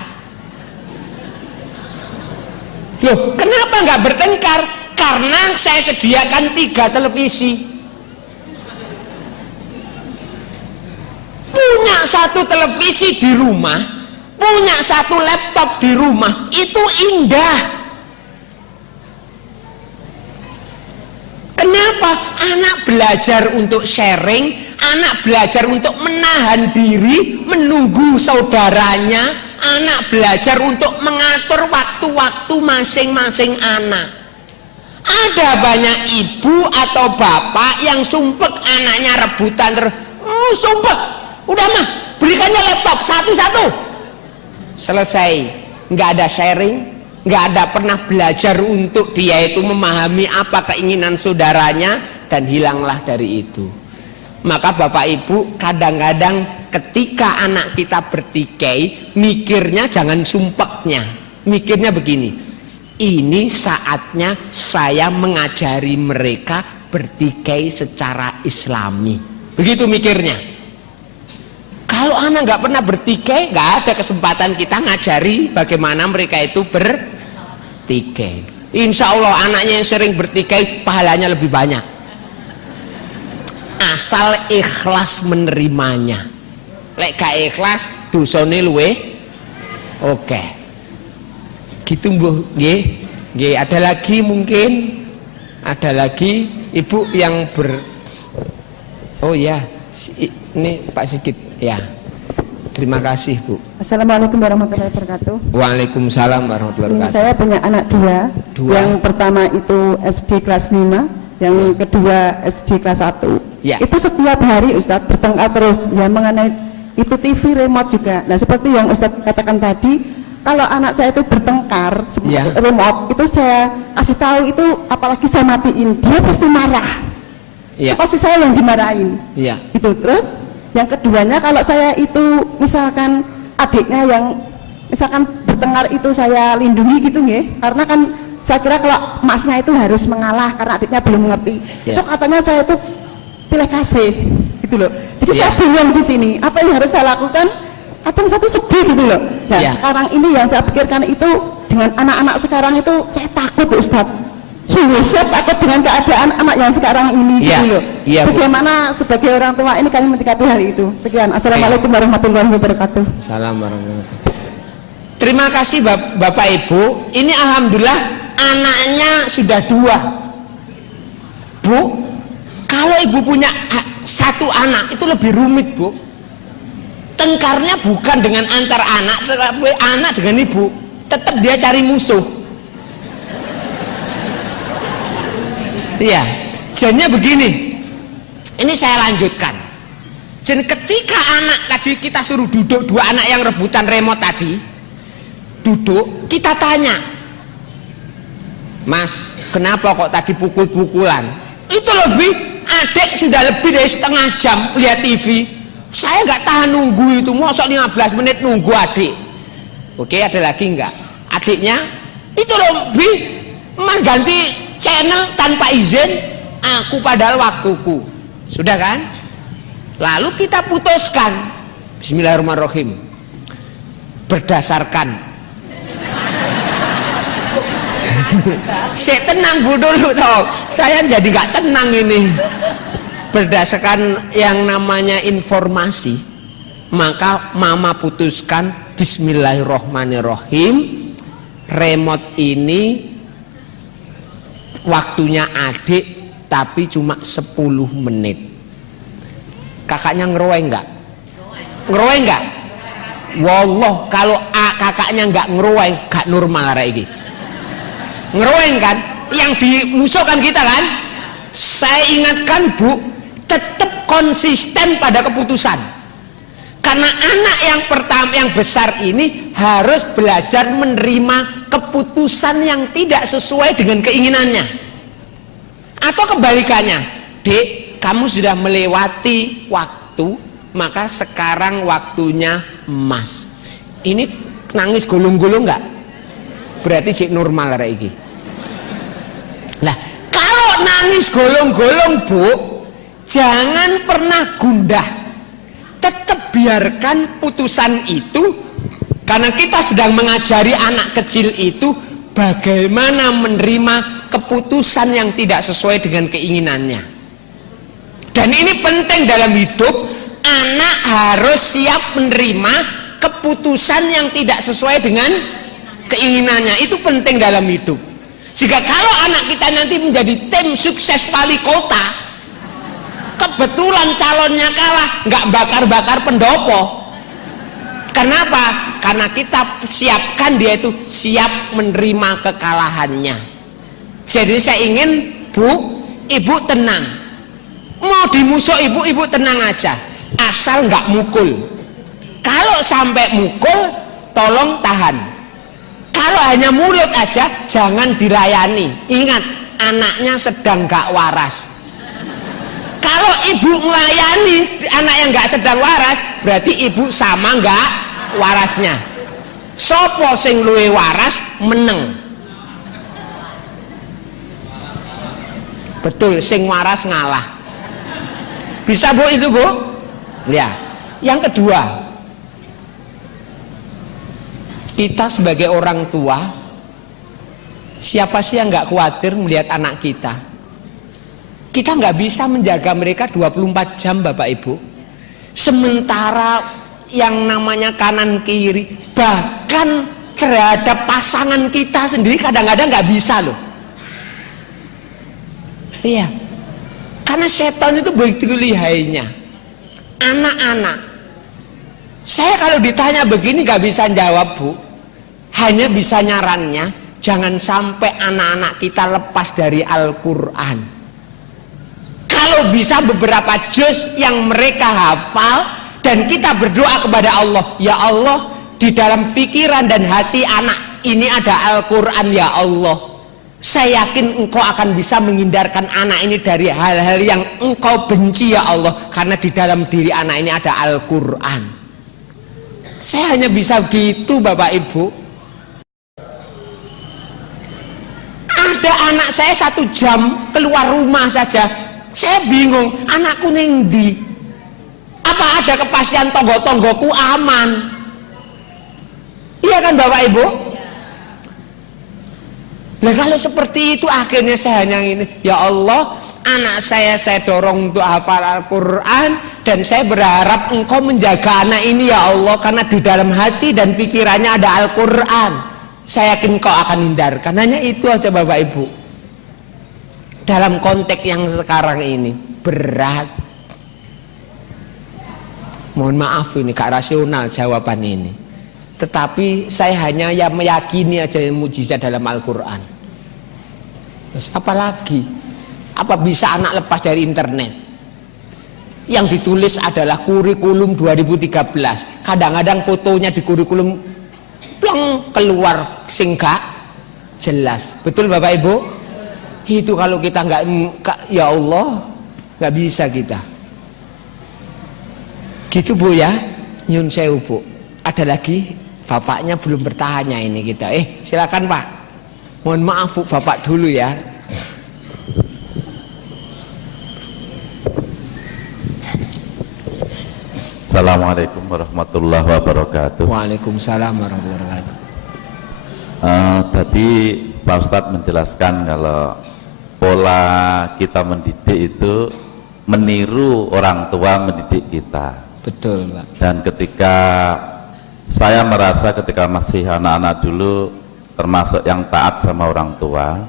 Loh, kenapa nggak bertengkar? Karena saya sediakan 3 televisi. Punya 1 televisi di rumah, punya 1 laptop di rumah, itu indah. Kenapa? Anak belajar untuk sharing, anak belajar untuk menahan diri, menunggu saudaranya, anak belajar untuk mengatur waktu-waktu masing-masing anak. Ada banyak ibu atau bapak yang sumpek anaknya rebutan sumpek. Udah mah, belikannya laptop satu-satu. Selesai. Nggak ada sharing, nggak ada pernah belajar untuk dia itu memahami apa keinginan saudaranya, dan hilanglah dari itu. Maka Bapak Ibu, kadang-kadang ketika anak kita bertikai, mikirnya jangan sumpeknya. Mikirnya begini, ini saatnya saya mengajari mereka bertikai secara islami. Begitu mikirnya. Kalau anak nggak pernah bertikai, nggak ada kesempatan kita ngajari bagaimana mereka itu bertikai. Insya Allah anaknya yang sering bertikai pahalanya lebih banyak. Asal ikhlas menerimanya. Lek gak ikhlas, dosane luweh. Oke. Gitu mbuh, nggih. Ada lagi mungkin? Ada lagi ibu yang Oh ya, ini Pak Sigit. Ya, terima kasih Bu. Assalamualaikum warahmatullahi wabarakatuh. Waalaikumsalam warahmatullahi wabarakatuh. Saya punya anak dua. Yang pertama itu SD kelas 5, yang kedua SD kelas 1. Ya. Itu setiap hari Ustadz bertengkar terus. Ya mengenai itu TV remote juga. Nah seperti yang Ustadz katakan tadi, kalau anak saya itu bertengkar remote, itu saya kasih tahu itu, apalagi saya matiin, dia pasti marah. Ya. Pasti saya yang dimarahin. Ya. Itu terus. Yang keduanya, kalau saya itu misalkan adiknya yang misalkan bertengkar itu saya lindungi gitu nggih, karena kan saya kira kalau emasnya itu harus mengalah karena adiknya belum mengerti. Itu katanya saya itu pilih kasih gitu loh. Jadi saya bingung di sini, apa yang harus saya lakukan? Kadang satu sedih gitu loh. Nah sekarang ini yang saya pikirkan itu, dengan anak-anak sekarang itu saya takut Ustadz. Saya takut dengan keadaan anak yang sekarang ini gitu loh. Bagaimana sebagai orang tua ini kami mencikapi hal itu. Sekian. Assalamualaikum warahmatullahi wabarakatuh. Assalamualaikum warahmatullahi wabarakatuh. Terima kasih Bapak Ibu. Ini alhamdulillah anaknya sudah 2. Bu, kalau ibu punya 1 anak itu lebih rumit Bu. Tengkarnya bukan dengan antar anak, tetapi anak dengan ibu. Tetap dia cari musuh. Iya, jadinya begini. Ini saya lanjutkan. Jadi ketika anak tadi kita suruh duduk, 2 anak yang rebutan remote tadi duduk, kita tanya, Mas, kenapa kok tadi pukul-pukulan? Itu lebih, adik sudah lebih dari setengah jam lihat TV. Saya nggak tahan nunggu itu, mosok 15 menit nunggu adik. Oke, ada lagi nggak? Adiknya itu lebih, Mas ganti channel tanpa izin, aku padahal waktuku. Sudah kan? Lalu kita putuskan, Bismillahirrahmanirrahim, berdasarkan saya tenang Bu dulu toh, saya jadi gak tenang ini. Berdasarkan yang namanya informasi, maka mama putuskan Bismillahirrahmanirrahim, remote ini waktunya adik tapi cuma 10 menit. Kakaknya ngeroeng nggak? Ngeroeng nggak? Wallah, kalau kakaknya nggak ngeroeng, gak normal arek iki. Ngeroeng kan? Yang dimusuhkan kita kan? Saya ingatkan Bu, tetap konsisten pada keputusan. Karena anak yang pertama, yang besar ini harus belajar menerima keputusan yang tidak sesuai dengan keinginannya. Atau kebalikannya, Dek, kamu sudah melewati waktu, maka sekarang waktunya emas. Ini nangis gulung-gulung nggak? Berarti cik normal ini. Nah, kalau nangis golong-golong, Bu, jangan pernah gundah. Tetap biarkan putusan itu, karena kita sedang mengajari anak kecil itu bagaimana menerima keputusan yang tidak sesuai dengan keinginannya. Dan ini penting dalam hidup, anak harus siap menerima keputusan yang tidak sesuai dengan keinginannya. Itu penting dalam hidup. Sehingga kalau anak kita nanti menjadi tim sukses wali kota, kebetulan calonnya kalah, nggak bakar-bakar pendopo. Kenapa? Karena kita siapkan dia itu siap menerima kekalahannya. Jadi saya ingin, Bu, Ibu tenang. Mau dimusuh Ibu, Ibu tenang aja. Asal nggak mukul. Kalau sampai mukul, tolong tahan. Kalau hanya mulut aja, jangan dilayani. Ingat, anaknya sedang nggak waras. Kalau ibu melayani anak yang nggak sedang waras, berarti ibu sama nggak warasnya. Sopo sing luwe waras meneng. Betul, sing waras ngalah. Bisa, Bu, itu, Bu? Ya. Yang kedua, kita sebagai orang tua, siapa sih yang nggak khawatir melihat anak kita? Kita nggak bisa menjaga mereka 24 jam, Bapak Ibu. Sementara yang namanya kanan kiri, bahkan terhadap pasangan kita sendiri kadang-kadang nggak bisa loh. Iya, karena setan itu begitu lihainya. Anak-anak, saya kalau ditanya begini nggak bisa jawab, Bu. Hanya bisa nyarannya, jangan sampai anak-anak kita lepas dari Al-Quran. Kalau bisa beberapa juz yang mereka hafal, dan kita berdoa kepada Allah, ya Allah, di dalam pikiran dan hati anak ini ada Al-Quran, ya Allah. Saya yakin Engkau akan bisa menghindarkan anak ini dari hal-hal yang Engkau benci, ya Allah, karena di dalam diri anak ini ada Al-Quran. Saya hanya bisa gitu, Bapak Ibu. Ada anak saya 1 jam keluar rumah saja, saya bingung, anakku nengdi. Apa ada kepastian tonggo-tonggoku aman? Iya kan, Bapak Ibu? Nah, kalau seperti itu akhirnya saya hanya ini, ya Allah, anak saya dorong untuk hafal Al-Quran, dan saya berharap Engkau menjaga anak ini, ya Allah, karena di dalam hati dan pikirannya ada Al-Quran. Saya yakin Engkau akan hindarkan. Hanya itu aja, Bapak Ibu. Dalam konteks yang sekarang ini berat. Mohon maaf, ini gak rasional jawaban ini. Tetapi saya hanya yang meyakini aja mukjizat dalam Al-Quran. Terus apalagi? Apa bisa anak lepas dari internet? Yang ditulis adalah kurikulum 2013. Kadang-kadang fotonya di kurikulum plong keluar singkat jelas. Betul, Bapak Ibu? Itu kalau kita nggak, ya Allah, nggak bisa kita. Gitu, Bu, ya. Nyun sewu, Bu. Ada lagi? Bapaknya belum bertanya ini kita. Silakan, Pak. Mohon maaf, Bu, Bapak dulu ya. Assalamualaikum warahmatullahi wabarakatuh. Waalaikumsalam warahmatullahi wabarakatuh. Tadi Pak Ustadz menjelaskan kalau pola kita mendidik itu meniru orang tua mendidik kita. Betul, Pak. Dan ketika saya merasa ketika masih anak-anak dulu termasuk yang taat sama orang tua,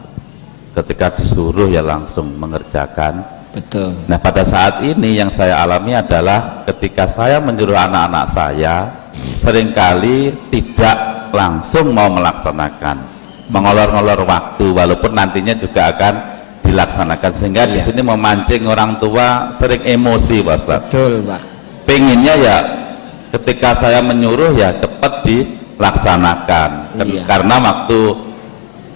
ketika disuruh ya langsung mengerjakan. Betul. Nah, pada saat ini yang saya alami adalah ketika saya menyuruh anak-anak saya seringkali tidak langsung mau melaksanakan, mengolor-ngolor waktu, walaupun nantinya juga akan dilaksanakan, sehingga di Iya. sini memancing orang tua sering emosi, Pak Ustadz. Betul, Pak. Pengennya ya ketika saya menyuruh ya cepat dilaksanakan. Iya. Karena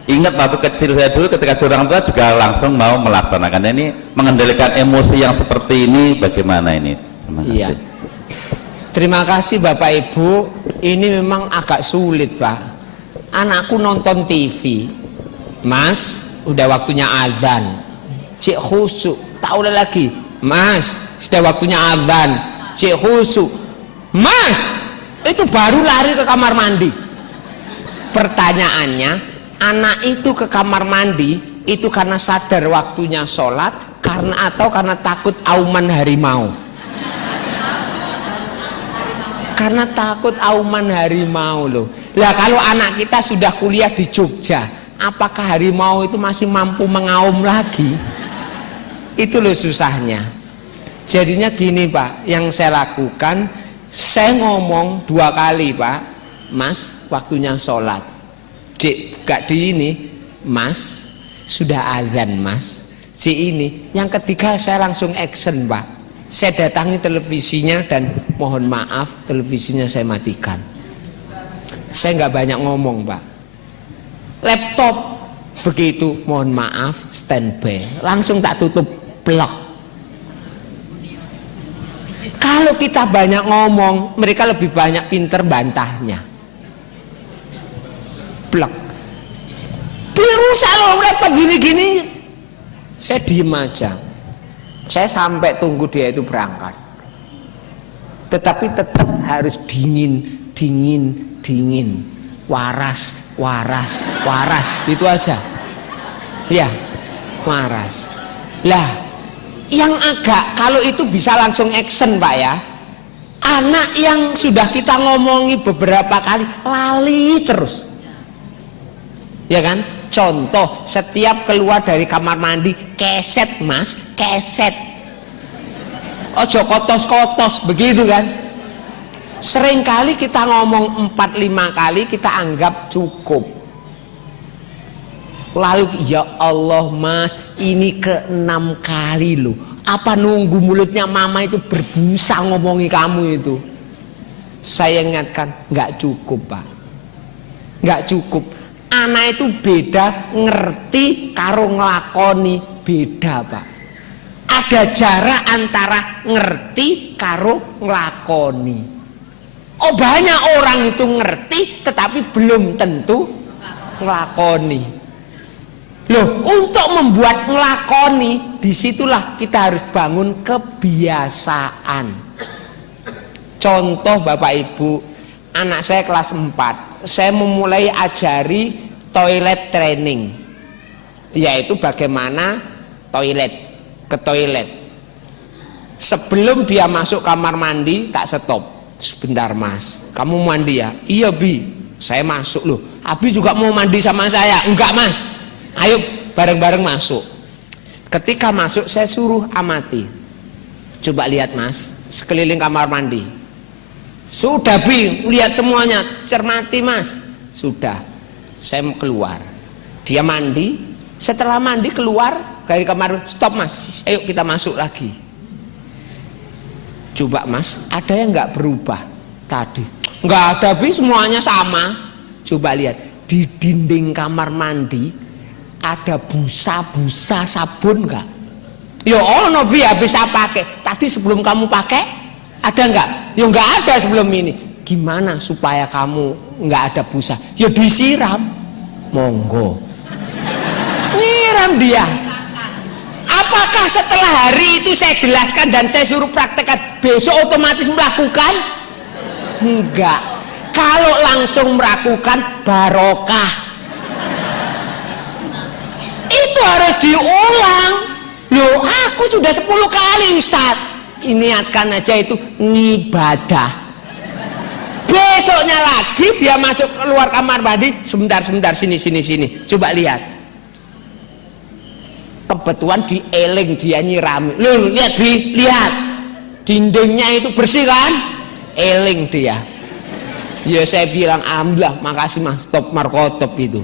ingat waktu kecil saya dulu ketika orang tua juga langsung mau melaksanakan. Ini mengendalikan emosi yang seperti ini bagaimana ini? Terima kasih. Iya. Terima kasih Bapak Ibu. Ini memang agak sulit, Pak. Anakku nonton TV, Mas, udah waktunya azan. Cik khusyuk, tak boleh lagi. Mas, sudah waktunya azan. Cik khusyuk. Mas, itu baru lari ke kamar mandi. Pertanyaannya, anak itu ke kamar mandi itu karena sadar waktunya sholat, karena takut auman harimau. Karena takut auman harimau loh. Lah kalau anak kita sudah kuliah di Jogja, apakah harimau itu masih mampu mengaum lagi? Itu loh susahnya. Jadinya gini Pak, yang saya lakukan, saya ngomong 2 kali Pak, Mas waktunya sholat. Cik, gak di ini, Mas sudah azan Mas. Cik ini, yang ketiga saya langsung action Pak. Saya datangi televisinya dan mohon maaf televisinya saya matikan. Saya nggak banyak ngomong Pak. Laptop begitu mohon maaf standby, langsung tak tutup blok. Kalau kita banyak ngomong, mereka lebih banyak pinter bantahnya. Blok. Dirusak loh laptop gini-gini. Saya diem aja. Saya sampai tunggu dia itu berangkat. Tetapi tetap harus dingin. Waras. Itu aja. Ya, waras. Lah, yang agak kalau itu bisa langsung action Pak ya. Anak yang sudah kita ngomongi beberapa kali lali terus. Ya kan? Contoh, setiap keluar dari kamar mandi, keset Mas, keset. Ojo kotos-kotos, begitu kan? Seringkali kita ngomong 4-5 kali, kita anggap cukup. Lalu, ya Allah Mas, ini ke-6 kali loh. Apa nunggu mulutnya mama itu berbusa ngomongi kamu itu? Saya ingatkan, nggak cukup Pak. Nggak cukup. Anak itu beda, ngerti karo nglakoni beda Pak. Ada jarak antara ngerti karo nglakoni. Oh banyak orang itu ngerti tetapi belum tentu nglakoni. Loh, untuk membuat nglakoni, disitulah kita harus bangun kebiasaan. Contoh Bapak Ibu, anak saya kelas 4. Saya memulai ajari toilet training, yaitu bagaimana ke toilet. Sebelum dia masuk kamar mandi, tak stop. Sebentar Mas, kamu mandi ya? Iya Bi, saya masuk loh. Abi juga mau mandi sama saya. Enggak Mas, ayo bareng-bareng masuk. Ketika masuk saya suruh amati. Coba lihat Mas, sekeliling kamar mandi. Sudah Bi, lihat semuanya, cermati Mas. Sudah, saya mau keluar. Dia mandi, setelah mandi keluar dari kamar, stop Mas, ayo kita masuk lagi. Coba Mas, ada yang nggak berubah tadi? Nggak ada Bi, semuanya sama. Coba lihat, di dinding kamar mandi ada busa-busa sabun nggak? Ya Allah Bi, habis saya pakai. Tadi sebelum kamu pakai ada nggak? Ya nggak ada sebelum ini. Gimana supaya kamu nggak ada busa? Ya disiram. Monggo. Nyiram dia. Apakah setelah hari itu saya jelaskan dan saya suruh praktekkan, besok otomatis melakukan? Enggak. Kalau langsung melakukan, barokah. Itu harus diulang. Loh, aku sudah 10 kali Ustaz. Niatkan aja itu ngibadah. Besoknya lagi dia masuk keluar kamar mandi, sebentar sini. Coba lihat. Kebetulan dieling dia nyirami. Loh, lihat Bi, lihat. Dindingnya itu bersih kan? Eling dia. Ya saya bilang alhamdulillah, makasih Mas, top markotop itu.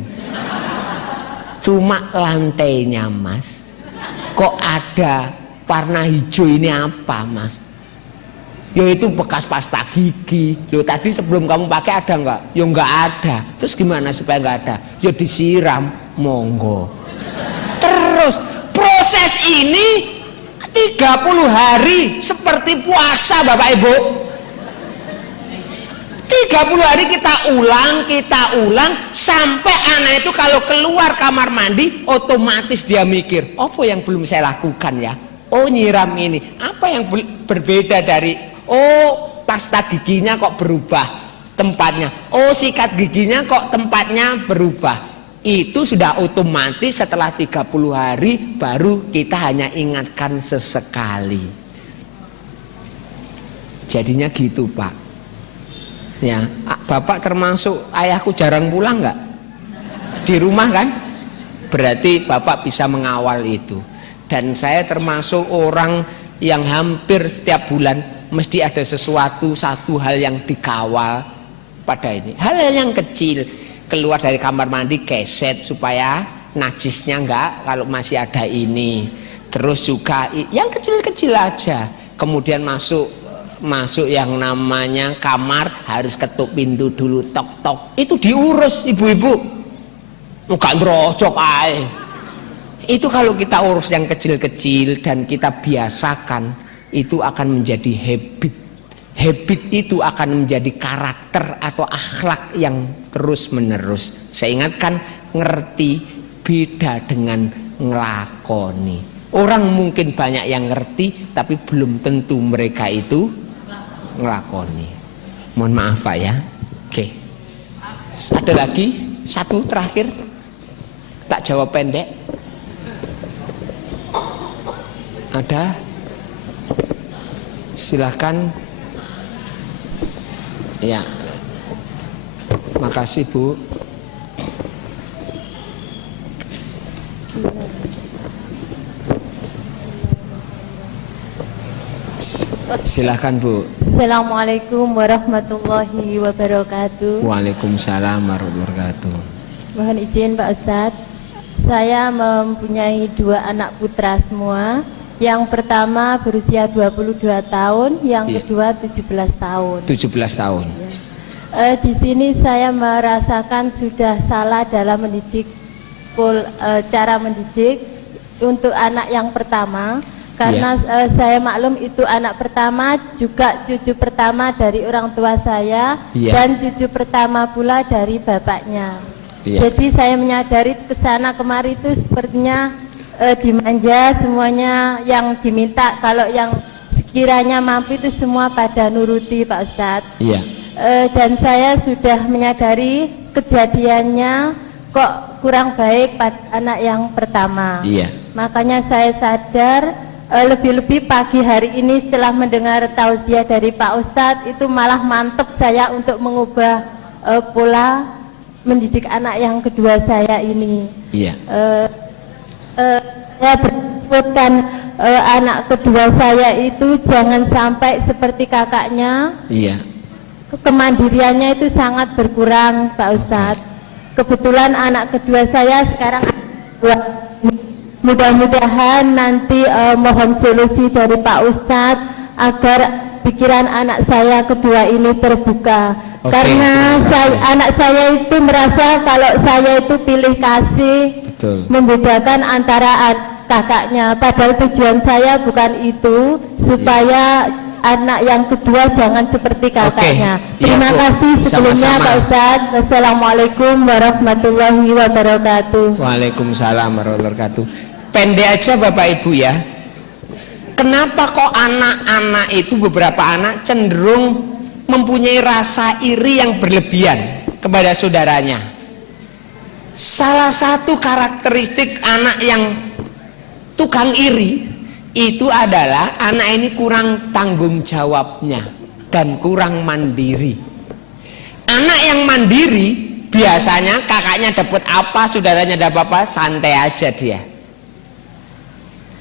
Cuma lantainya Mas kok ada warna hijau ini apa, Mas? Ya itu bekas pasta gigi. Loh tadi sebelum kamu pakai ada nggak? Ya nggak ada. Terus gimana supaya nggak ada? Ya disiram, monggo. Terus proses ini 30 hari seperti puasa Bapak Ibu. 30 hari kita ulang sampai anak itu kalau keluar kamar mandi otomatis dia mikir, apa yang belum saya lakukan ya? Oh nyiram ini, apa yang berbeda dari pasta giginya kok berubah tempatnya, sikat giginya kok tempatnya berubah. Itu sudah otomatis setelah 30 hari baru kita hanya ingatkan sesekali. Jadinya gitu Pak. Ya, Bapak termasuk ayahku jarang pulang nggak? Di rumah kan? Berarti Bapak bisa mengawal itu. Dan saya termasuk orang yang hampir setiap bulan mesti ada satu hal yang dikawal pada ini. Hal-hal yang kecil, keluar dari kamar mandi keset supaya najisnya enggak kalau masih ada ini. Terus juga yang kecil-kecil aja. Kemudian masuk yang namanya kamar harus ketuk pintu dulu, tok-tok. Itu diurus ibu-ibu. Enggak ngerocok ae. Itu kalau kita urus yang kecil-kecil dan kita biasakan, itu akan menjadi habit. Habit itu akan menjadi karakter atau akhlak yang terus menerus. Saya ingatkan, ngerti beda dengan ngelakoni. Orang mungkin banyak yang ngerti, tapi belum tentu mereka itu ngelakoni. Mohon maaf Pak ya. Oke. Ada lagi satu terakhir, tak jawab pendek. Ada? Silahkan. Ya, makasih Bu. Silahkan Bu. Assalamualaikum warahmatullahi wabarakatuh. Waalaikumsalam warahmatullahi wabarakatuh. Mohon izin Pak Ustadz, saya mempunyai 2 anak putra semua. Yang pertama berusia 22 tahun, yang kedua 17 tahun. 17 tahun. Di sini saya merasakan sudah salah dalam mendidik, cara mendidik untuk anak yang pertama. Karena saya maklum itu anak pertama, juga cucu pertama dari orang tua saya, dan cucu pertama pula dari bapaknya. Jadi saya menyadari kesana kemari itu sepertinya dimanja semuanya yang diminta. Kalau yang sekiranya mampu itu semua pada nuruti Pak Ustadz. Dan saya sudah menyadari kejadiannya kok kurang baik pada anak yang pertama. Makanya saya sadar, lebih-lebih pagi hari ini setelah mendengar tausiah dari Pak Ustadz, itu malah mantap saya untuk mengubah pola mendidik anak yang kedua saya ini. Saya bersebutkan anak kedua saya itu jangan sampai seperti kakaknya. Kemandiriannya itu sangat berkurang Pak Ustadz. Kebetulan anak kedua saya sekarang mudah-mudahan nanti mohon solusi dari Pak Ustadz agar pikiran anak saya kedua ini terbuka. Karena anak saya itu merasa kalau saya itu pilih kasih, membedakan antara kakaknya. Padahal tujuan saya bukan itu, supaya anak yang kedua jangan seperti kakaknya. Terima kasih sebelumnya Pak Ustadz. Wassalamualaikum warahmatullahi wabarakatuh. Waalaikumsalam warahmatullahi wabarakatuh. Pendek aja Bapak Ibu ya. Kenapa kok anak-anak itu, beberapa anak cenderung mempunyai rasa iri yang berlebihan kepada saudaranya? Salah satu karakteristik anak yang tukang iri itu adalah anak ini kurang tanggung jawabnya dan kurang mandiri. Anak yang mandiri biasanya kakaknya dapat apa, saudaranya dapat apa, santai aja dia.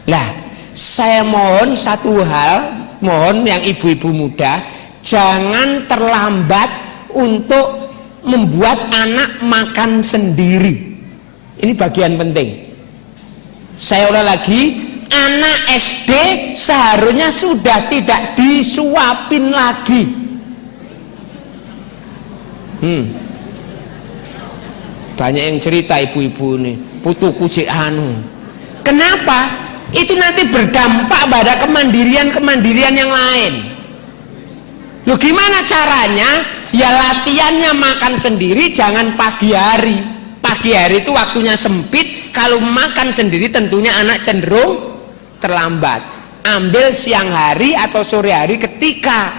Lah, saya mohon satu hal, mohon yang ibu-ibu muda, jangan terlambat untuk membuat anak makan sendiri. Ini bagian penting. Saya ulang lagi, anak SD seharusnya sudah tidak disuapin lagi. Banyak yang cerita ibu-ibu nih, putuku cek anu. Kenapa? Itu nanti berdampak pada kemandirian yang lain. Loh gimana caranya? Ya latihannya makan sendiri, jangan pagi hari. Pagi hari itu waktunya sempit, kalau makan sendiri tentunya anak cenderung terlambat. Ambil siang hari atau sore hari ketika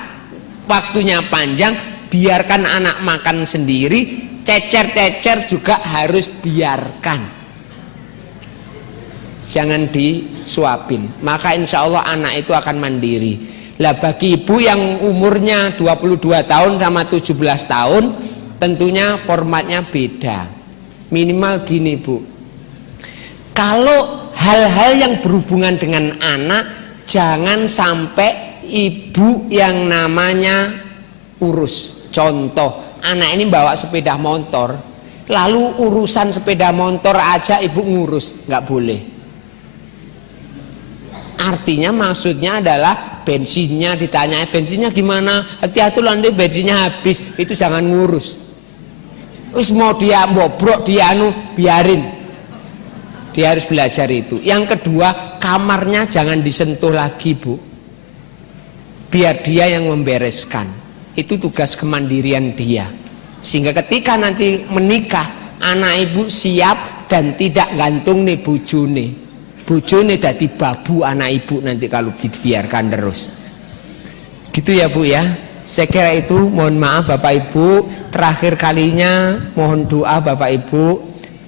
waktunya panjang, biarkan anak makan sendiri, cecer-cecer juga harus biarkan. Jangan disuapin, maka insya Allah anak itu akan mandiri. Lah bagi ibu yang umurnya 22 tahun sama 17 tahun, tentunya formatnya beda. Minimal gini Bu, kalau hal-hal yang berhubungan dengan anak, jangan sampai ibu yang namanya urus. Contoh, anak ini bawa sepeda motor, lalu urusan sepeda motor aja ibu ngurus, nggak boleh. Artinya maksudnya adalah bensinnya ditanya, bensinnya gimana? Hati-hati nanti bensinnya habis, itu jangan ngurus. Wis mau dia bobrok dia biarin. Dia harus belajar itu. Yang kedua, kamarnya jangan disentuh lagi Bu. Biar dia yang membereskan. Itu tugas kemandirian dia. Sehingga ketika nanti menikah, anak ibu siap dan tidak gantung nih bojone. Bojone dadi babu anak ibu nanti kalau dibiarkan terus. Gitu ya Bu ya. Saya kira itu, mohon maaf Bapak Ibu, terakhir kalinya mohon doa Bapak Ibu,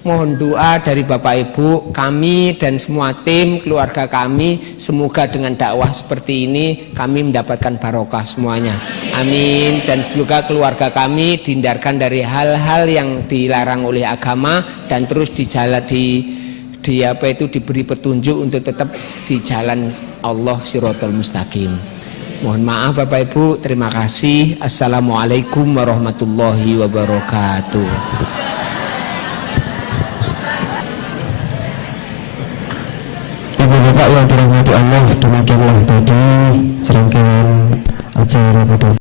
mohon doa dari Bapak Ibu, kami dan semua tim keluarga kami, semoga dengan dakwah seperti ini kami mendapatkan barokah semuanya. Amin. Dan juga keluarga kami dihindarkan dari hal-hal yang dilarang oleh agama dan terus diberi petunjuk untuk tetap di jalan Allah Shiratal Mustaqim. Mohon maaf Bapak Ibu, terima kasih. Assalamualaikum warahmatullahi wabarakatuh. Ibu bapak yang dirahmati Allah,